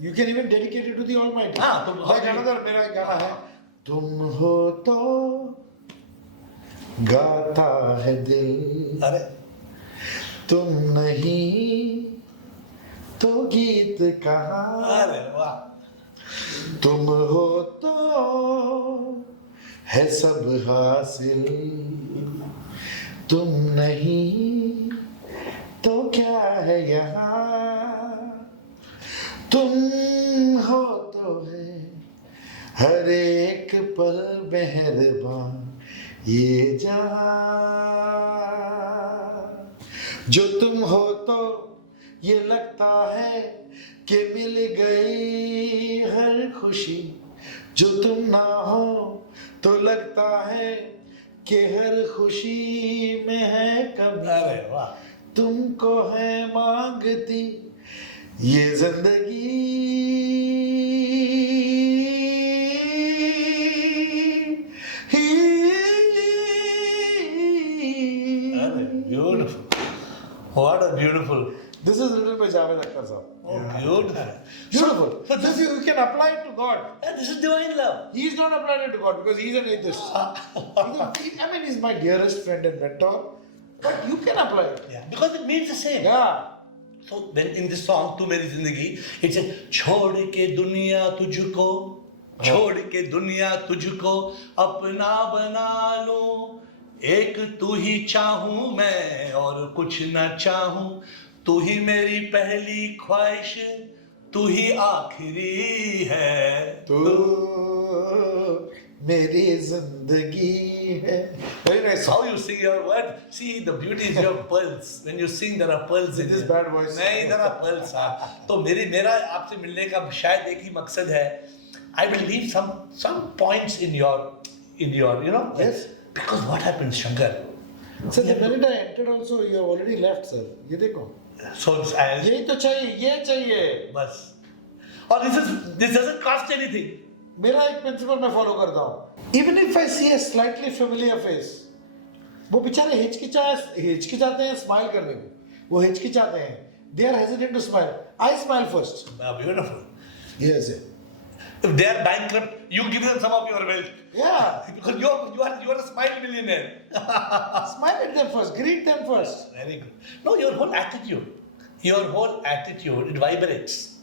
you can even dedicate it to the Almighty. तो Like another मेरा एक गाना है. तुम हो तो गाता है दिल, अरे तुम नहीं तो गीत कहाँ. अरे वाह. तुम हो तो है सब हासिल, तुम नहीं तो क्या है यहाँ. तुम हो तो है हर एक पल मेहरबान ये जहां. जो तुम हो तो ये लगता है कि मिल गई हर खुशी, जो तुम ना हो तो लगता है कि हर खुशी में है कमी. अरे वाह. तुमको है मांगती ये जिंदगी. Beautiful. What a beautiful. This is written by Javed Akhtar sahab. Oh, beautiful. Beautiful. So This you can apply it to God. This is divine love. He is not applying it to God because he is an atheist. I mean, he's my dearest friend and mentor, but you can apply it. Yeah, because it means the same. Yeah. So then in this song, Tu Meri Zindagi, it says, छोड़ के दुनिया तुझको, छोड़ के दुनिया तुझको अपना बना लो, एक तू ही चाहूं मैं और कुछ ना चाहूं, तू ही मेरी पहली ख्वाहिश, तू ही आखिरी है. तू मेरी जिंदगी है. Very nice How song. you sing your word? See, the beauty is your pearls. When you sing, there are pearls in With this it. bad voice. नहीं, there are pearls. तो मेरा आपसे मिलने का शायद एक ही मकसद है. I will leave some points in your you know. Yes. Because what happens, Shankar? Sir, the minute I entered also, you have already left, sir. ये देखो. So यही तो चाहिए, ये चाहिए. बस. और this doesn't cost anything. मेरा एक प्रिंसिपल मैं फॉलो करता हूँ. Even if I see a slightly familiar face, वो बेचारे हिचकिचाते हैं स्माइल करने को. वो हिचकिचाते हैं. They are hesitant to smile. I smile first. Beautiful. Yes. If they are bankrupt, you give them some of your wealth. Yeah. Because you are a smile millionaire. Smile at them first. Greet them first. Very good. No, your whole attitude, it vibrates.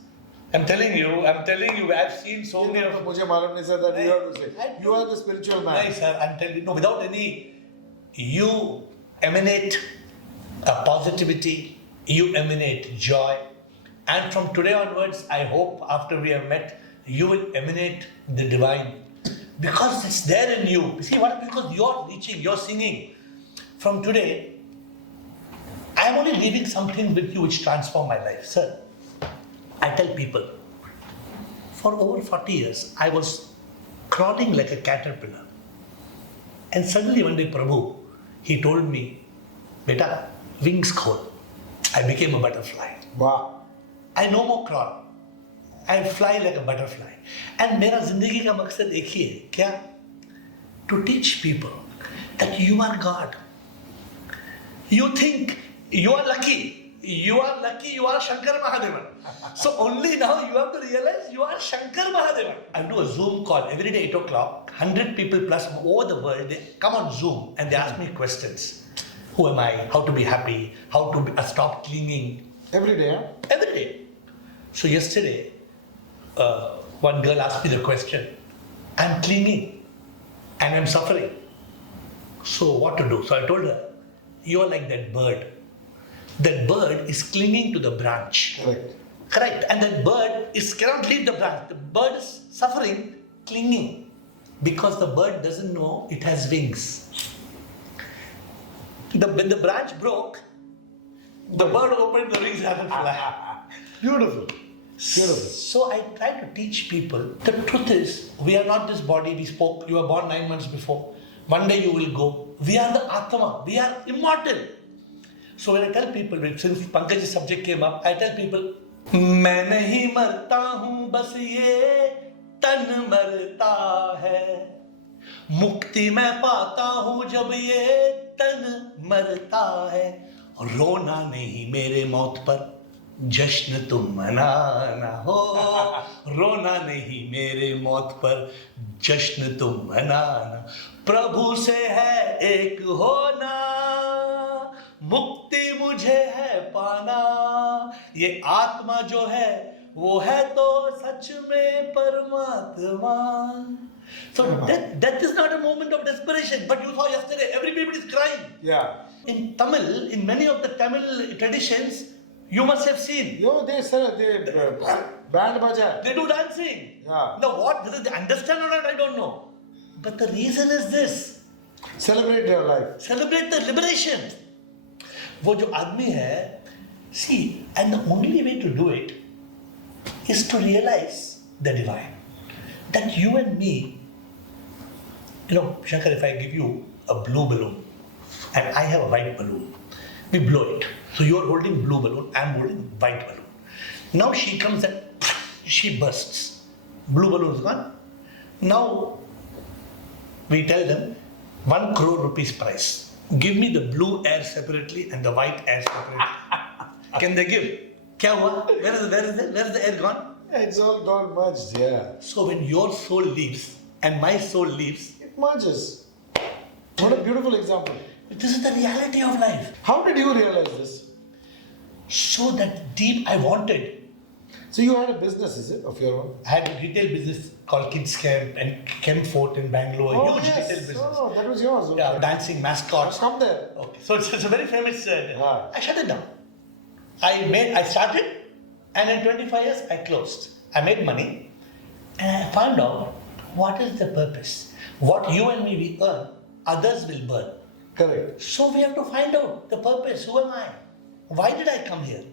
I'm telling you, I've seen so many of. मुझे मालूम नहीं sir that you have to say. You are the spiritual man. No, sir, I'm telling you, no, without any, you emanate a positivity, you emanate joy, and from today onwards, I hope after we have met, you will emanate the divine, because it's there in you. See what? Because you're reaching, you're singing. From today, I am only leaving something with you which transformed my life, sir. I tell people, for over 40 years, I was crawling like a caterpillar. And suddenly one day, Prabhu, he told me, Beta, wings khol. I became a butterfly. Wow. I no more crawl. I fly like a butterfly. And मेरा जिंदगी का मकसद एक ही है, क्या? To teach people that you are God. You think you are lucky. You are Shankar Mahadevan. So only now you have to realize you are Shankar Mahadevan. I do a Zoom call every day 8 o'clock. 100 people plus from over the world, they come on Zoom and they ask me questions. Who am I? How to be happy? How to stop clinging? Every day, huh? Every day. So yesterday, one girl asked me the question, I'm clinging and I'm suffering. So what to do? So I told her, you're like that bird. That bird is clinging to the branch. Correct. And that bird cannot leave the branch. The bird is suffering, clinging. Because the bird doesn't know it has wings. When the branch broke, the bird opened the wings and fly. Beautiful. So I try to teach people, the truth is, we are not this body, we spoke, you were born 9 months before. One day you will go. We are the Atma, we are immortal. So when I tell people, since Pankaj's subject came up, I tell people, मैं नहीं मरता हूँ बस ये तन मरता है, मुक्ति मैं पाता हूं जब ये तन मरता है। रोना नहीं मेरे मौत पर, जश्न तुम मनाना हो। रोना नहीं मेरे मौत पर, जश्न तुम मनाना। प्रभु से है एक होना, मुक्ति मुझे है पाना। ये आत्मा जो है वो है तो सच में परमात्मा। So death is not a moment of desperation. But you saw yesterday, everybody is crying. Yeah. In Tamil, in many of the Tamil traditions, you must have seen. Yo, they band baja. They do dancing. Yeah. Now what, whether they understand or not, I don't know. But the reason is this. Celebrate your life. Celebrate the liberation. वो जो आदमी है, see, and the only way to do it is to realize the divine. That you and me, Shankar, if I give you a blue balloon and I have a white balloon, we blow it. So you're holding blue balloon, I'm holding white balloon. Now she comes and she bursts. Blue balloon is gone. Now we tell them 1 crore rupees price. Give me the blue air separately and the white air separately. Can they give? Kya hua? Where is the air gone? It's all gone merged, yeah. So when your soul leaves and my soul leaves, It merges. What a beautiful example. this is the reality of life. How did you realize this? So that deep I wanted. So you had a business, is it, of your own? I had a retail business called Kids Camp and Camp Fort in Bangalore, huge retail business. Oh, that was yours. Okay. Yeah, dancing mascots. Come there. Okay, so it's a very famous. Yeah. I shut it down. I started, and in 25 years I closed. I made money, and I found out what is the purpose. What you and me we earn, others will burn. Correct. So we have to find out the purpose. Who am I? Why did I come here?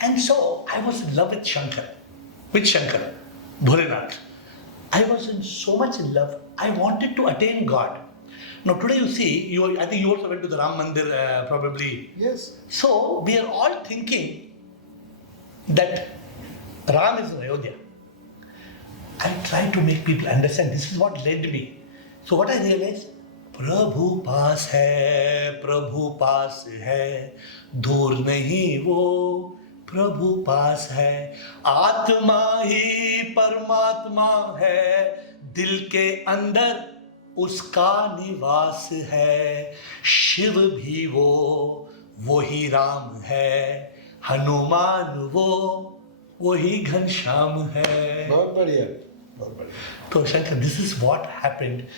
And so I was in love with Shankar. With Shankar, Bholenath. I was in so much in love. I wanted to attain God. Now today you see, I think you also went to the Ram Mandir probably. Yes. So we are all thinking that Ram is in Ayodhya. I try to make people understand this is what led me. So what I realized, प्रभु पास है, दूर नहीं वो प्रभु पास है, आत्मा ही परमात्मा है, दिल के अंदर उसका निवास है, शिव भी वो ही राम है, हनुमान वो ही घनश्याम है. बहुत बढ़िया. बहुत बढ़िया. So Shankar, this is what happened.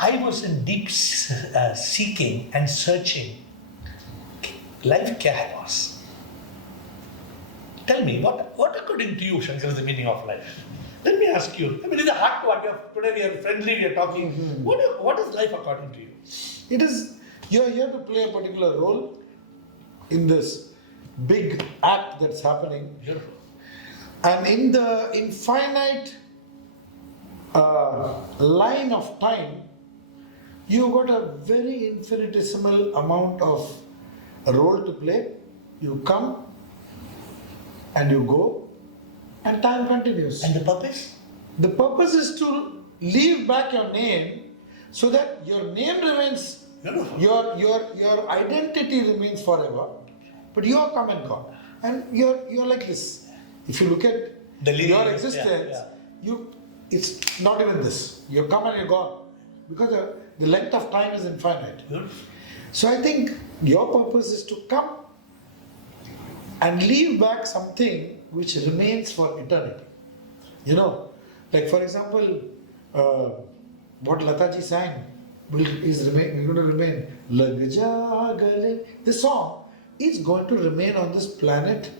I was in deep seeking and searching. Life kya hai boss? Tell me, what according to you, Shankar, is the meaning of life? Let me ask you. I mean, it's a heart to heart. Today we are friendly, we are talking. Mm-hmm. What is life according to you? It is, you're here to play a particular role in this big act that's happening. Beautiful. And in the infinite line of time, you got a very infinitesimal amount of role to play. You come and you go, and time continues. And the purpose? The purpose is to leave back your name so that your name remains, Beautiful. your identity remains forever, but you are come and gone. And you're like this. If you look at The lineage, your existence, it's not even this. You come and you're gone. Because the length of time is infinite. Beautiful. So I think your purpose is to come and leave back something which remains for eternity. You know, like for example, what Lataji sang is going to remain. Lag ja gale. This song is going to remain on this planet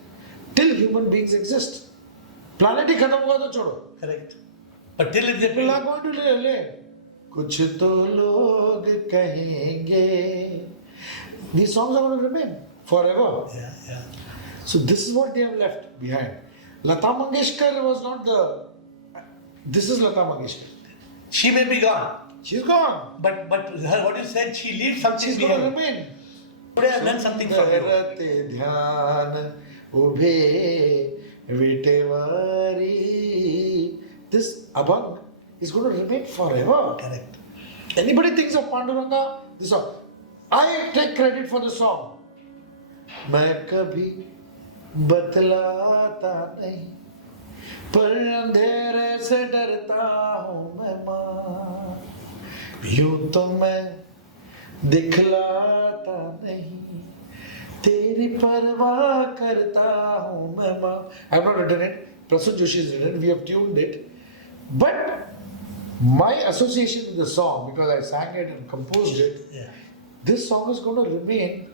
till human beings exist. Planet ही खत्म हुआ तो छोड़ो. Correct. But till it's People are going to live. कुछ तो लोग कहेंगे. These songs are going to remain forever. Yeah. So this is what they have left behind. Lata Mangeshkar was not the. This is Lata Mangeshkar. She may be gone. She's gone. But her, what you said, she leaves something She's going to behind. remain. Today I learned something from you. Dharate dhyan ubhe vitevari this abang is going to remain forever. Correct. Anybody thinks of Panduranga, this song. I take credit for the song. मैं कभी बतलाता नहीं पर अंधेरे से डरता हूँ मैं माँ यूं तो मैं दिखलाता नहीं तेरी परवाह करता हूँ मैं माँ. I have not written it. Prasad Joshi has written. We have tuned it. But my association with the song, because I sang it and composed it, Yeah. this song is going to remain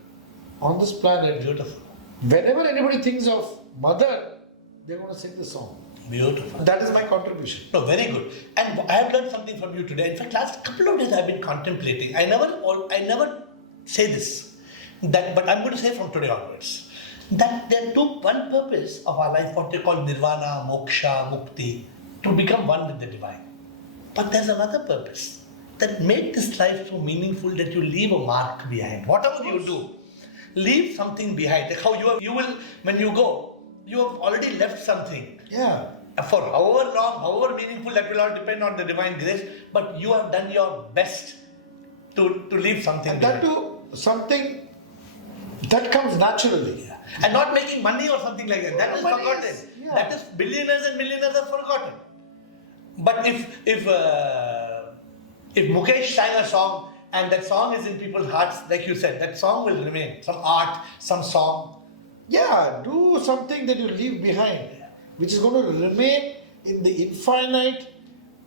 on this planet. Beautiful. Whenever anybody thinks of mother, they're going to sing the song. Beautiful. That is my contribution. No, very good. And I have learned something from you today. In fact, last couple of days I've been contemplating. I never say this, but I'm going to say from today onwards that there are one purpose of our life, what they call nirvana, moksha, mukti, to become one with the divine. But there's another purpose that make this life so meaningful that you leave a mark behind. Whatever you do, leave something behind. Like how you will, when you go, you have already left something. Yeah. For however long, however meaningful, that will all depend on the divine grace. But you have done your best to leave something And behind. that too, something that comes naturally. Yeah. And not making money or something like that. That is Money forgotten. is- yeah. That is billionaires and millionaires are forgotten. But if Mukesh sang a song and that song is in people's hearts, like you said, that song will remain. Some art, some song. Yeah, do something that you leave behind, which is going to remain in the infinite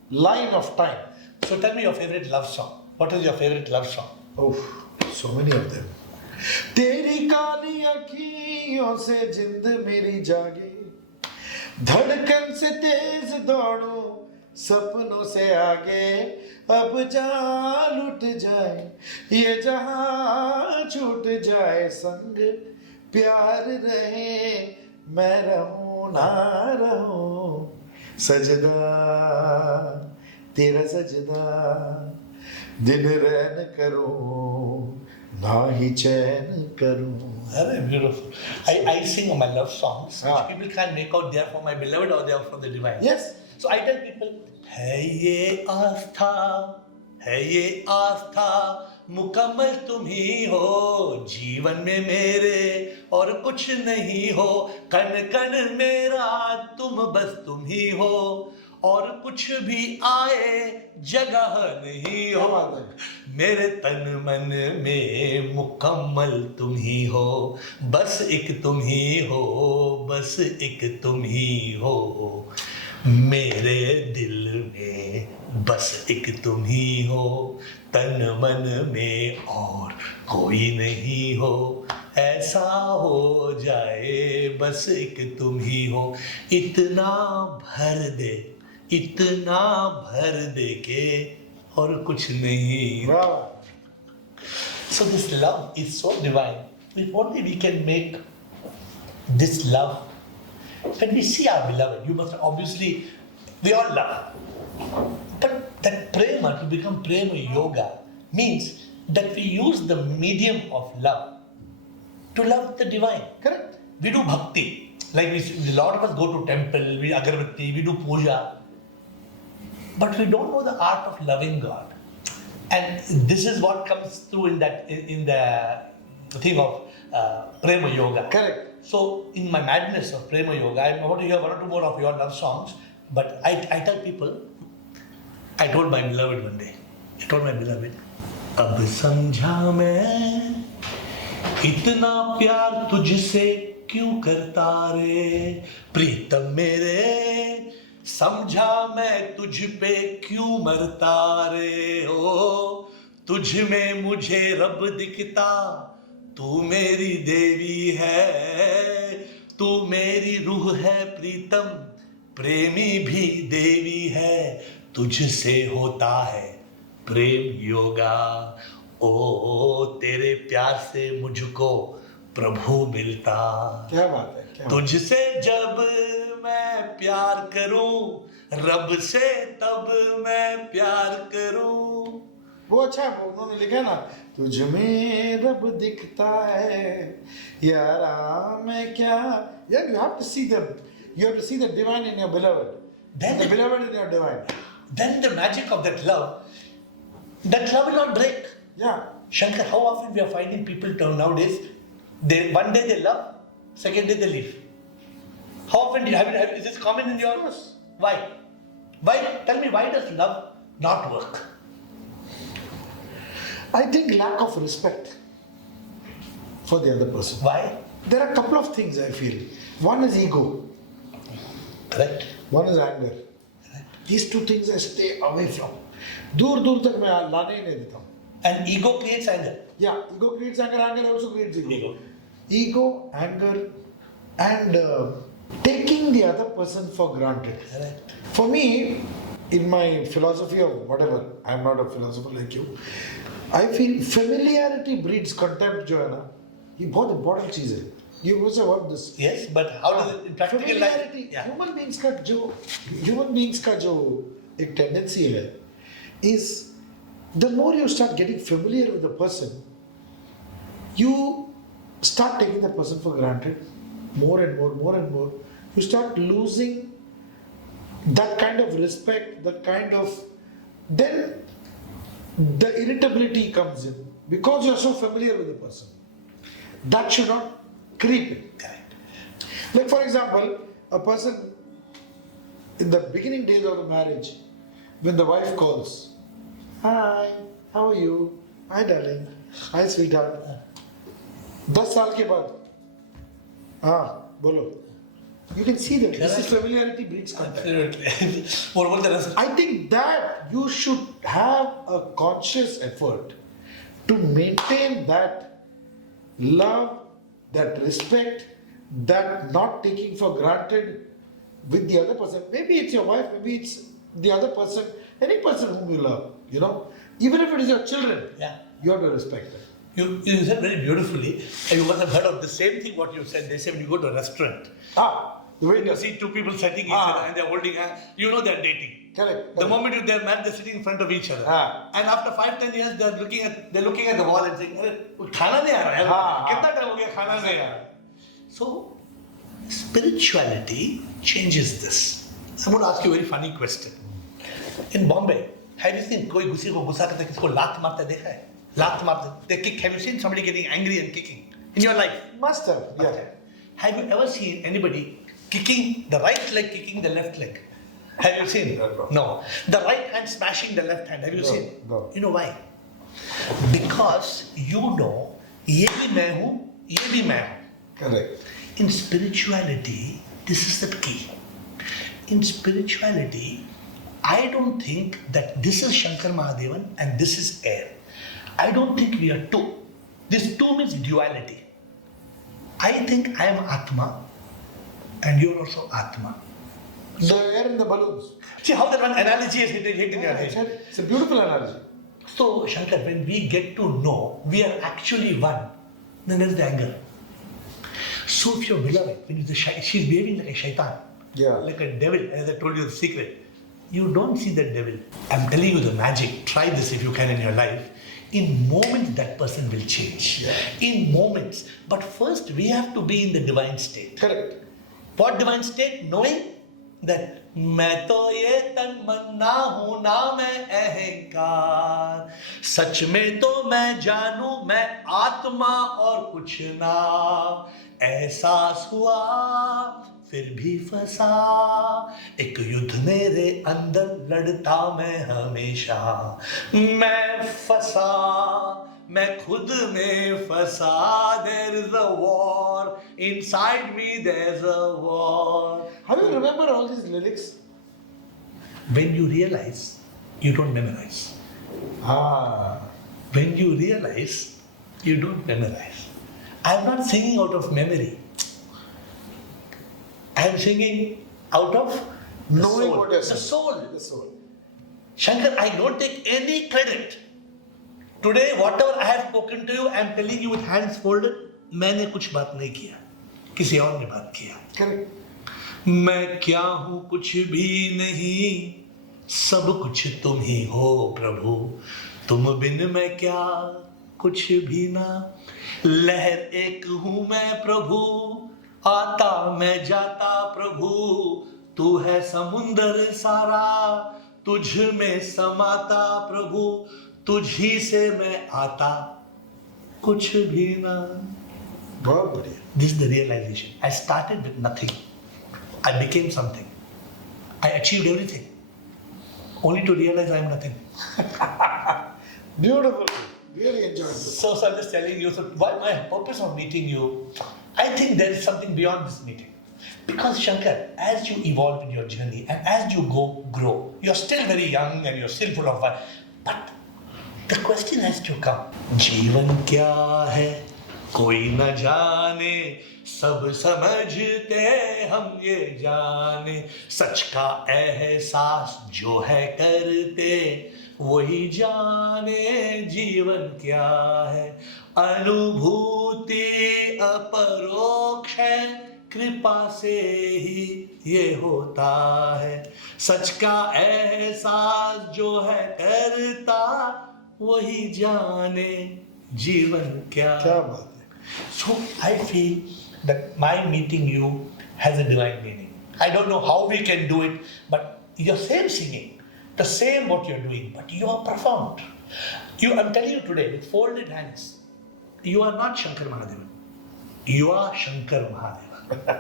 line of time. So tell me your favorite love song. What is your favorite love song? Oh, so many of them. तेरी काली अखियों से जिंद मेरी जागे धड़कन से तेज दौड़ो सपनों से आगे अब जान लुट जाए ये जहां छूट जाए संग प्यार रहे मैं रहूं ना रहूं सजदा तेरा सजदा दिन रैन करूं ना ही चैन करूं. Very beautiful. I sing my love songs, Ah. which people can't make out they are for my beloved or they are from the divine. Yes. So I tell people, है ये आस्था, मुकम्मल तुम ही हो, जीवन में मेरे और कुछ नहीं हो, कण कण मेरा तुम बस तुम ही हो, और कुछ भी आए जगह नहीं क्या हो, बात है? मेरे तन मन में मुकम्मल तुम ही हो, बस एक तुम ही हो, बस एक तुम ही हो, मेरे दिल में बस एक तुम ही हो, तन मन में और कोई नहीं हो, ऐसा हो जाए बस एक तुम ही हो, इतना भर दे के और कुछ नहीं. Wow. So this love is so divine. If only we can make this love. When we see our beloved, you must obviously, we all love. But that prema, to become prema yoga, means that we use the medium of love to love the divine. Correct. We do bhakti. Like a lot of us go to temple, we agarbatti, we do puja. But we don't know the art of loving God. And this is what comes through in the thing of prema yoga. Correct. So in my madness of prema yoga, I want to hear one or two more of your love songs. But I tell people, I told my beloved one day, अब समझा मैं इतना प्यार तुझसे क्यों करता रे प्रीतम मेरे, समझा मैं तुझ पे क्यों मरता रे, ओ तुझ में मुझे रब दिखता, तू मेरी देवी है, तू मेरी रूह है प्रीतम, प्रेमी भी देवी है, तुझसे होता है प्रेम योगा, ओ तेरे प्यार से मुझको प्रभु मिलता. क्या बात है, क्या बात तुझसे जब मैं प्यार करूं, रब से तब मैं प्यार करूं. वो अच्छा है, उन्होंने लिखा ना तुझ में रब दिखता है यारा मैं क्या. Yeah, you have to see the divine in your beloved. then The beloved in your divine. then the magic of that love will not break. Yeah. Shankar, how often we are finding people nowadays, one day they love, second day they leave. How often is this common in your? Yes. Why? Tell me, why does love not work? I think lack of respect for the other person. Why? There are a couple of things I feel. One is ego. Correct. One is anger. These two things I stay away from. दूर दूर तक मैं लाने ही नहीं देता हूँ. And ego creates anger. Yeah, ego creates anger. Anger also creates ego. Ego. Ego, anger, and taking the other person for granted. Correct. For me, in my philosophy of whatever, I'm not a philosopher like you. I feel familiarity breeds contempt, जो है ना, ये बहुत important चीज़ है. You must have heard this. Yes, but how does it in practical life? Familiarity. Yeah. Human beings का जो एक tendency है, is the more you start getting familiar with the person, you start taking the person for granted more and more. You start losing that kind of respect, then the irritability comes in because you're so familiar with the person. That should not creep in. Correct. Like for example, a person in the beginning days of the marriage, when the wife calls, "Hi, how are you? Hi darling, hi sweetheart." 10 साल के बाद, हाँ बोलो. You can see that this is familiarity breeds contempt. Absolutely. What about the rest? I think that you should have a conscious effort to maintain that love, that respect, that not taking for granted with the other person. Maybe it's your wife, maybe it's the other person, any person whom you love, even if it is your children, Yeah. you have to respect them. You said very beautifully. You must have heard of the same thing what you said. They say when you go to a restaurant, The way you see two people sitting each other and they're holding hands, they're dating. Correct. The moment they're married, they're sitting in front of each other. And after 5-10 years, they're looking at the wall and saying, "Arey, खाना नहीं आ रहा है, कितना time हो गया खाना नहीं आ रहा." So, spirituality changes this. I'm going to ask you a very funny question. In Bombay, have you seen कोई किसी को गुस्सा करते किसी को लात मारते देखा है? लात मारते. They kick. Have you seen somebody getting angry and kicking in your life? Must have, yeah. Okay. Have you ever seen anybody kicking the right leg, kicking the left leg? Have you seen? No. The right hand smashing the left hand. Have you seen? No. You know why? Because ये भी मैं हूँ, ये भी मैं हूँ. Correct. In spirituality, this is the key. In spirituality, I don't think that this is Shankar Mahadevan and this is AiR. I don't think we are two. This two means duality. I think I am Atma and you are also Atma. The air in the balloons. See how that one analogy is hit in your head. It's a beautiful analogy. So, Shankar, when we get to know we are actually one, then there's the anger. So, if your beloved, when she's behaving like a shaitan, like a devil, as I told you the secret, you don't see that devil. I'm telling you the magic. Try this if you can in your life. In moments, that person will change. In moments. But first, we have to be in the divine state. Correct. What divine state? Knowing that मैं तो ये तन मन ना हूँ ना मैं अहंकार, सच में तो मैं जानू मैं आत्मा और कुछ ना, एहसास हुआ फिर भी फंसा, एक युद्ध मेरे अंदर लड़ता मैं हमेशा, मैं फंसा, मैं खुद में फंसा, there is a war, inside me there's a war. How do you remember all these lyrics? When you realize, you don't memorize. When you realize, you don't memorize. I'm not singing out of memory. I'm singing out of Knowing soul. what you're The saying. soul. Shankar, I don't take any credit. Today, whatever I have spoken to you, I am telling you with hands folded, मैंने कुछ बात नहीं किया, किसी और ने बात किया. Correct. मैं क्या हूँ कुछ भी नहीं, सब कुछ तुम ही हो प्रभु, तुम बिन मैं क्या कुछ भी ना, लहर एक हूँ मैं प्रभु, आता मैं जाता प्रभु, तू है समुंदर सारा, तुझ में समाता प्रभु, तुझी से मैं आता, कुछ भी ना. बहुत बढ़िया. This is the realization. I started with nothing. I became something. I achieved everything. Only to realize I am nothing. Beautiful. Really enjoyed this. So I'm just telling you, so why my purpose of meeting you, I think there is something beyond this meeting. Because Shankar, as you evolve in your journey and as you grow, you're still very young and you're still full of fun. But the question has to come. जीवन क्या है कोई न जाने, सब समझते हम ये जाने, सच का एहसास जो है करते वही जाने, जीवन क्या है अनुभूति अपरोक्ष है, कृपा से ही ये होता है, सच का एहसास जो है करता वही जाने, जीवन क्या. क्या बात है. So I feel that my meeting you has a divine meaning. I don't know how we can do it, but you're same singing, the same what you're doing, but you are profound. I'm telling you today with folded hands, you are not Shankar Mahadevan. You are Shankar Mahadevan.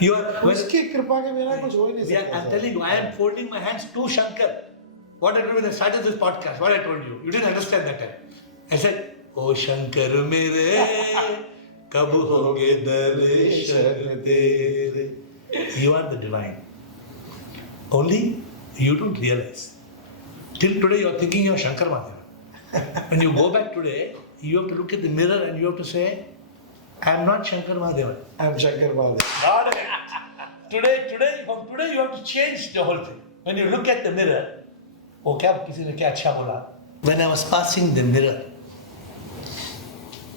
You are. उसकी कृपा के बिना कुछ हो ही नहीं सकता. I'm telling you, I am folding my hands to Shankar. What I told you when I started this podcast, what I told you, you didn't understand that time. I said, ओ शंकर मेरे कब होगे दर्शन तेरे. You are the divine. Only you don't realize. Till today you are thinking you are Shankar Mahadevan. When you go back today, you have to look at the mirror and you have to say, I am not Shankar Mahadevan. I am Shankar Mahadevan. Got it. From today you have to change the whole thing. When you look at the mirror, oh, किसी ने क्या अच्छा बोला. When I was passing the mirror,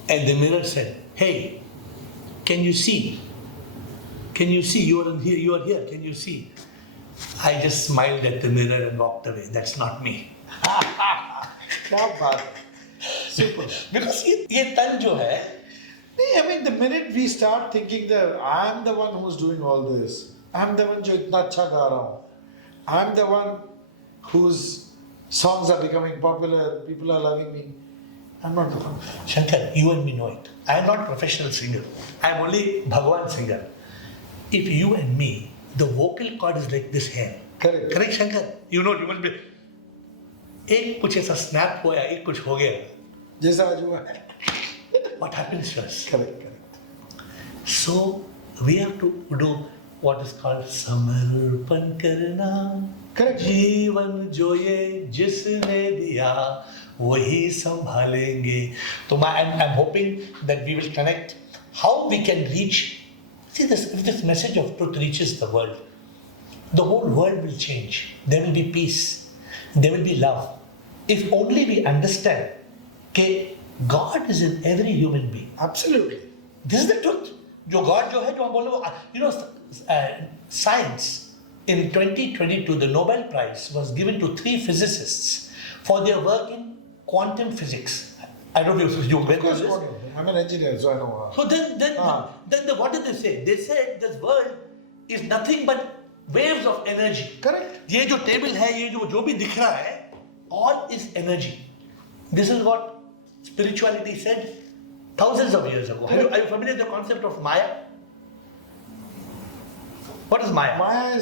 and the mirror said, hey, can you see? Can you see? You are here, can you see? I just smiled at the mirror and walked away. That's not me. क्या बात है. Super. Because ये तन जो है, I mean, the minute we start thinking that I'm the one who's doing all this, I'm the one जो इतना अच्छा गा रहा हूँ, I'm the one whose songs are becoming popular, people are loving me, I'm not the one. Shankar, you and me know it. I am not a professional singer. I am only Bhagwan singer. If you and me, the vocal cord is like this here. Correct. Correct, Shankar? You know, you must be. एक कुछ ऐसा snap होया, एक कुछ हो गया. जैसा आज हुआ है. What happens to us? Correct. So we have to do what is called समर्पण करना. Correct. जीवन जो ये जिसने दिया वही संभालेंगे. So I'm hoping that we will connect how we can reach. See, if this message of truth reaches the world, the whole world will change. There will be peace. There will be love. If only we understand that God is in every human being. Absolutely. This is the truth. जो God जो है जो हम बोल रहे, you know, science in 2022 the Nobel Prize was given to 3 physicists for their work in quantum physics. I don't know if you read this. I'm an engineer, so I know. So then what did they say? They said this world is nothing but waves of energy. Correct. ये जो table है, ये जो भी दिख रहा है, all is energy. This is what spirituality said thousands of years ago. Are you familiar with the concept of Maya? What is Maya? Maya,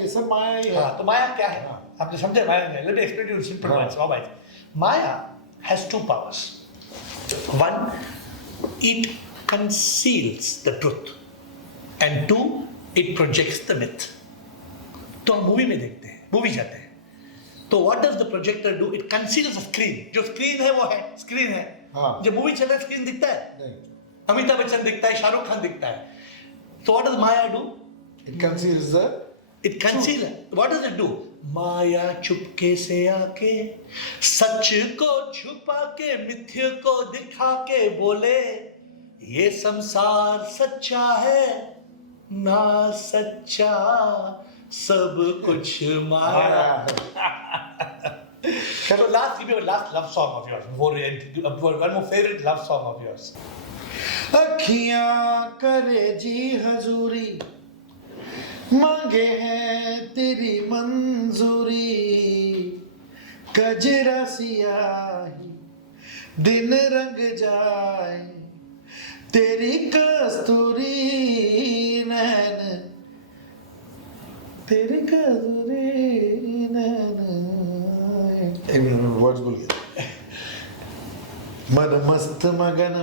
ये सब Maya ही है. हाँ, तो Maya क्या है? आपने समझे Maya क्या है? Let me explain to you in simple words. All right. Maya has 2 powers. One, it conceals the truth, and 2, it projects the myth. तो हम मूवी में देखते हैं, मूवी जाते हैं. तो what does the projector do? It conceals the screen. जो screen है वो है, screen है. हाँ. जब मूवी चल रहा है screen दिखता है. नहीं. अमिताभ बच्चन दिखता है, शाहरुख खान दिखता है. So what does Maya do? It conceals the. It conceals. What does it do? माया चुपके से आके सच को छुपा के मिथ्य को दिखा के बोले ये संसार सच्चा है ना सच्चा सब कुछ माया. So give me a last love song of yours. One more favorite love song of yours. अखियां करे जी हजूरी मांगे हैं तेरी मंजूरी, कजरा सियाही दिन रंग जाए, तेरी कस्तूरी नैन, तेरी कस्तूरी नैन। एक मिनट वर्ड्स भूल गया। मन मस्त मगन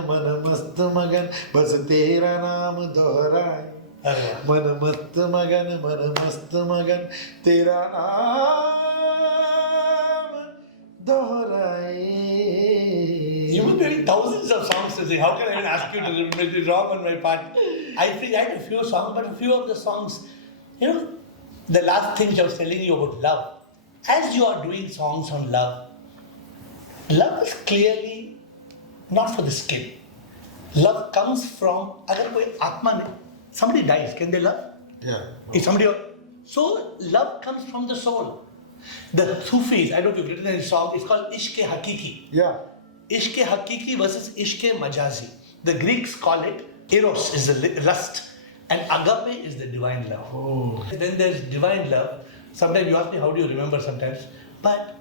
बस तेरा नाम दोहराए, मन मस्त मगन तेरा नाम दोहराए। You were doing thousands of songs to sing. How can I even ask you to remember the wrong on my part? I think I had a few songs, but a few of the songs, the last thing I was telling you about love. As you are doing songs on love, love is clearly not for the skin. Love comes from, agar koi atma ne, somebody dies, can they love? Yeah. If somebody, so love comes from the soul. The Sufis, I don't know if you've written any song, it's called Ishq-e Hakiki. Yeah. Ishq-e Hakiki versus Ishq-e Majazi. The Greeks call it Eros is the lust and Agape is the divine love. Oh. Then there's divine love. Sometimes you ask me, how do you remember sometimes? But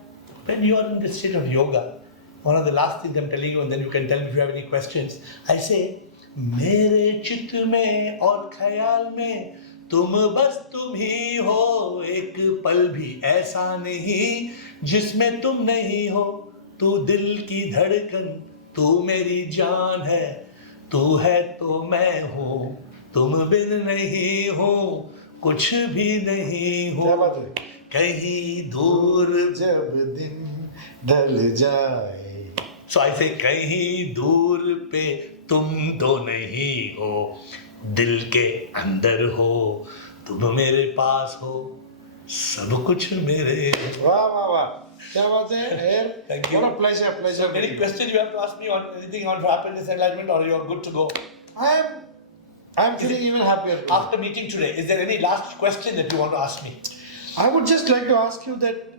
when you are in the state of yoga, one of the last things I'm telling you, and then you can tell me if you have any questions, I say, मेरे चित्त में और ख्याल में तुम बस तुम ही हो, एक पल भी ऐसा नहीं जिसमें तुम नहीं हो, तू दिल की धड़कन, तू मेरी जान है, तू है तो मैं हूँ, तुम बिन नहीं हूँ, कुछ भी नहीं क्या बात हूँ, है? कहीं दूर जब दिन ढल जाए। So I say कहीं दूर पे तुम तो नहीं हो, दिल के अंदर हो, तुम मेरे पास हो, सब कुछ मेरे। वाह वाह वाह, क्या बात है AiR? Thank you. What a pleasure. So any question you have to ask me on anything on happiness, enlightenment, or you are good to go? I'm feeling even happier. After meeting today, is there any last question that you want to ask me? I would just like to ask you that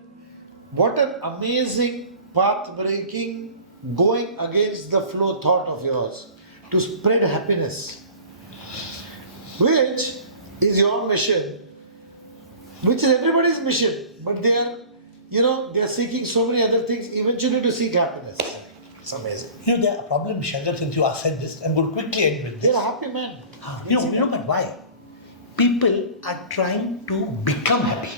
what an amazing path-breaking, going against the flow thought of yours to spread happiness, which is your mission, which is everybody's mission, but they are, they are seeking so many other things eventually to seek happiness. It's amazing. There are problems, Shankar, since you have said this, I'm going to quickly end with this. They're a happy man. But why? People are trying to become happy.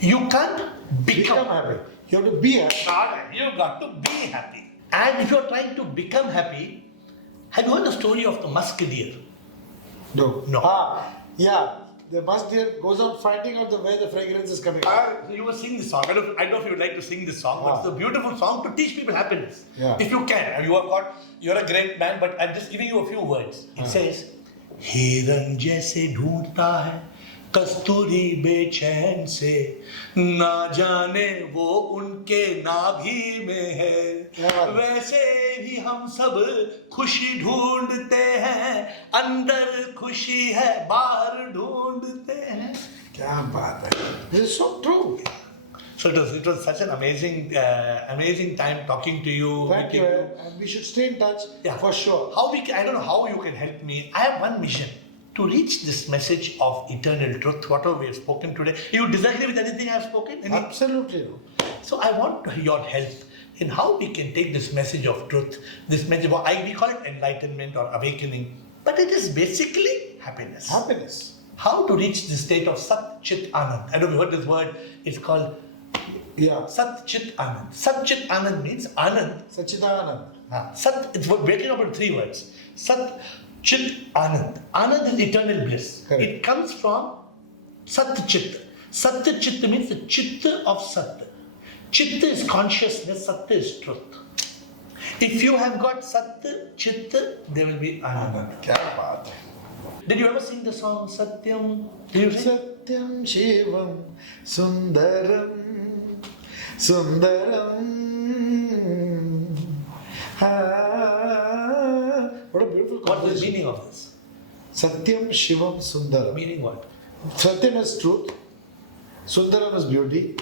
You can't become happy. You have to be happy. You've got to be happy. And if you're trying to become happy, have you heard the story of the musk deer? No. Yeah. The musk deer goes on finding out where the fragrance is coming from. You were singing this song. I don't know if you would like to sing this song, but it's a beautiful song to teach people happiness. Yeah. If you can. You're a great man, but I'm just giving you a few words. It says, हिरन जैसे ढूंढता है कस्तूरी बेचैन से, ना जाने वो उनके नाभि में है, वैसे ही हम सब खुशी ढूंढते हैं, अंदर खुशी है बाहर ढूंढते हैं। क्या बात है? This is so true. So it was such an amazing time talking to you. Thank you. And we should stay in touch for sure. I don't know how you can help me. I have one mission. To reach this message of eternal truth, whatever we have spoken today. You disagree with anything I have spoken? Absolutely no. So I want your help in how we can take this message of truth, this message of, we call it enlightenment or awakening, but it is basically happiness. Happiness. How to reach the state of Sat Chit Anand. I don't know if you heard this word. It's called Sat Chit Anand. Sat Chit Anand means Anand. Sachidanand. Sat, it's breaking up into three words. Sat Chit Anand. Anand is eternal bliss. Correct. It comes from Sat Chit. Sat Chit means the Chitta of Sat. Chitta is consciousness, Sat is truth. If you have got Sat, Chitta, there will be Anand. क्या बात है? Did you ever sing the song Satyam? Did you sing? Satyam Shivam Sundaram Sundaram. What a beautiful What is the composition. meaning of this? Satyam Shivam Sundaram. Meaning what? Satyam is truth, Sundaram is beauty,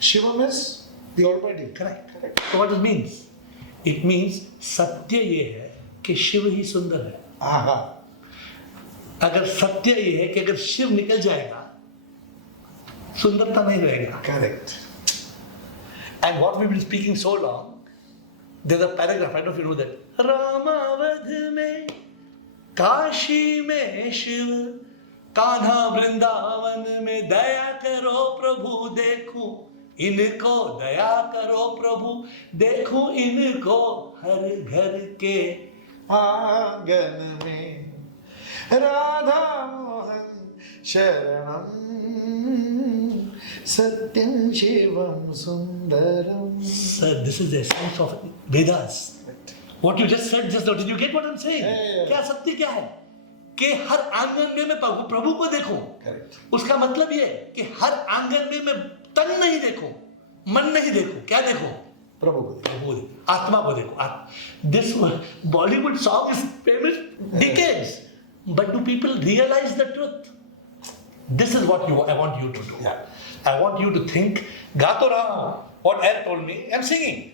Shivam is the Almighty. Correct. So what it means? It means Satya ye hai कि शिव ही सुंदर है. अगर सत्य ये है कि अगर शिव निकल जाएगा सुंदरता नहीं रहेगा. Correct. And what we've been speaking so long, there's a paragraph, I don't know if you know that. रामावध में, काशी में शिव, कान्हा वृंदावन में, दया करो प्रभु देखूं इनको, दया करो प्रभु देखूं इनको, हर घर के आंगन में राधा मोहन शरणम सत्यम Shivam Sundaram. Sir, this is the essence of Vedas. What you just said just now, did you get what I'm saying? Yeah. क्या सत्य क्या है? कि हर आंगन में मैं प्रभु को देखूं. Correct. उसका मतलब ये है कि हर आंगन में मैं तन नहीं देखूं, मन नहीं देखूं, क्या देखूं? प्रभु को देखो. प्रभु देखूं, आत्मा को देखूं. This Bollywood song is famous decades, but do people realize the truth? This is what I want you to do. Yeah. I want you to think. गा तो रहा हूं. What AiR told me, I'm singing.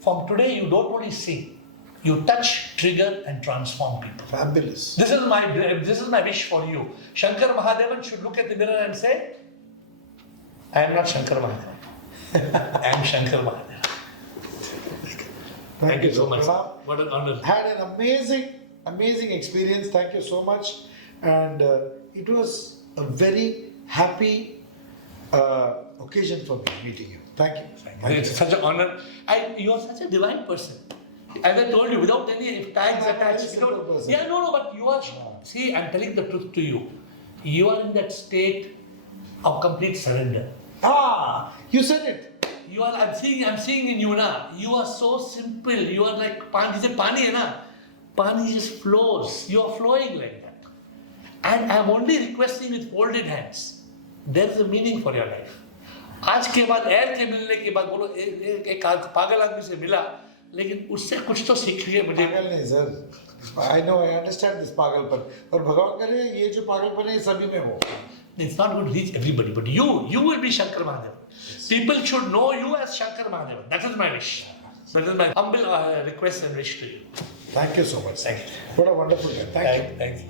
From today, you don't only sing, you touch, trigger, and transform people. Fabulous. This is my wish for you. Shankar Mahadevan should look at the mirror and say, I am not Shankar Mahadevan. I am Shankar Mahadevan. Thank you so much. What an honor. Had an amazing experience. Thank you so much. And it was a very happy occasion for me meeting you. Thank you. It's such an honor. You are such a divine person. As I told you, without any tags attached. But you are. See, I'm telling the truth to you. You are in that state of complete surrender. You said it. You are. I'm seeing in you now. You are so simple. You are like pani. Is it pani? Na? Pani just flows. You are flowing like that. And I'm only requesting with folded hands. There is a meaning for your life. आज के बाद AiR के मिलने के बाद बोलो एक पागल आदमी से मिला, लेकिन उससे कुछ तो सीख के मुझे. पागल नहीं sir. I know, I understand this पागलपन. और भगवान करे ये जो पागलपन है सभी में हो. It's not going to reach everybody, but you will be Shankar Mahadevan. Yes. People should know you as Shankar Mahadevan. That is my wish. That is my humble request and wish to you. Thank you so much. Thank you. What a wonderful day. Thank you. Thank you.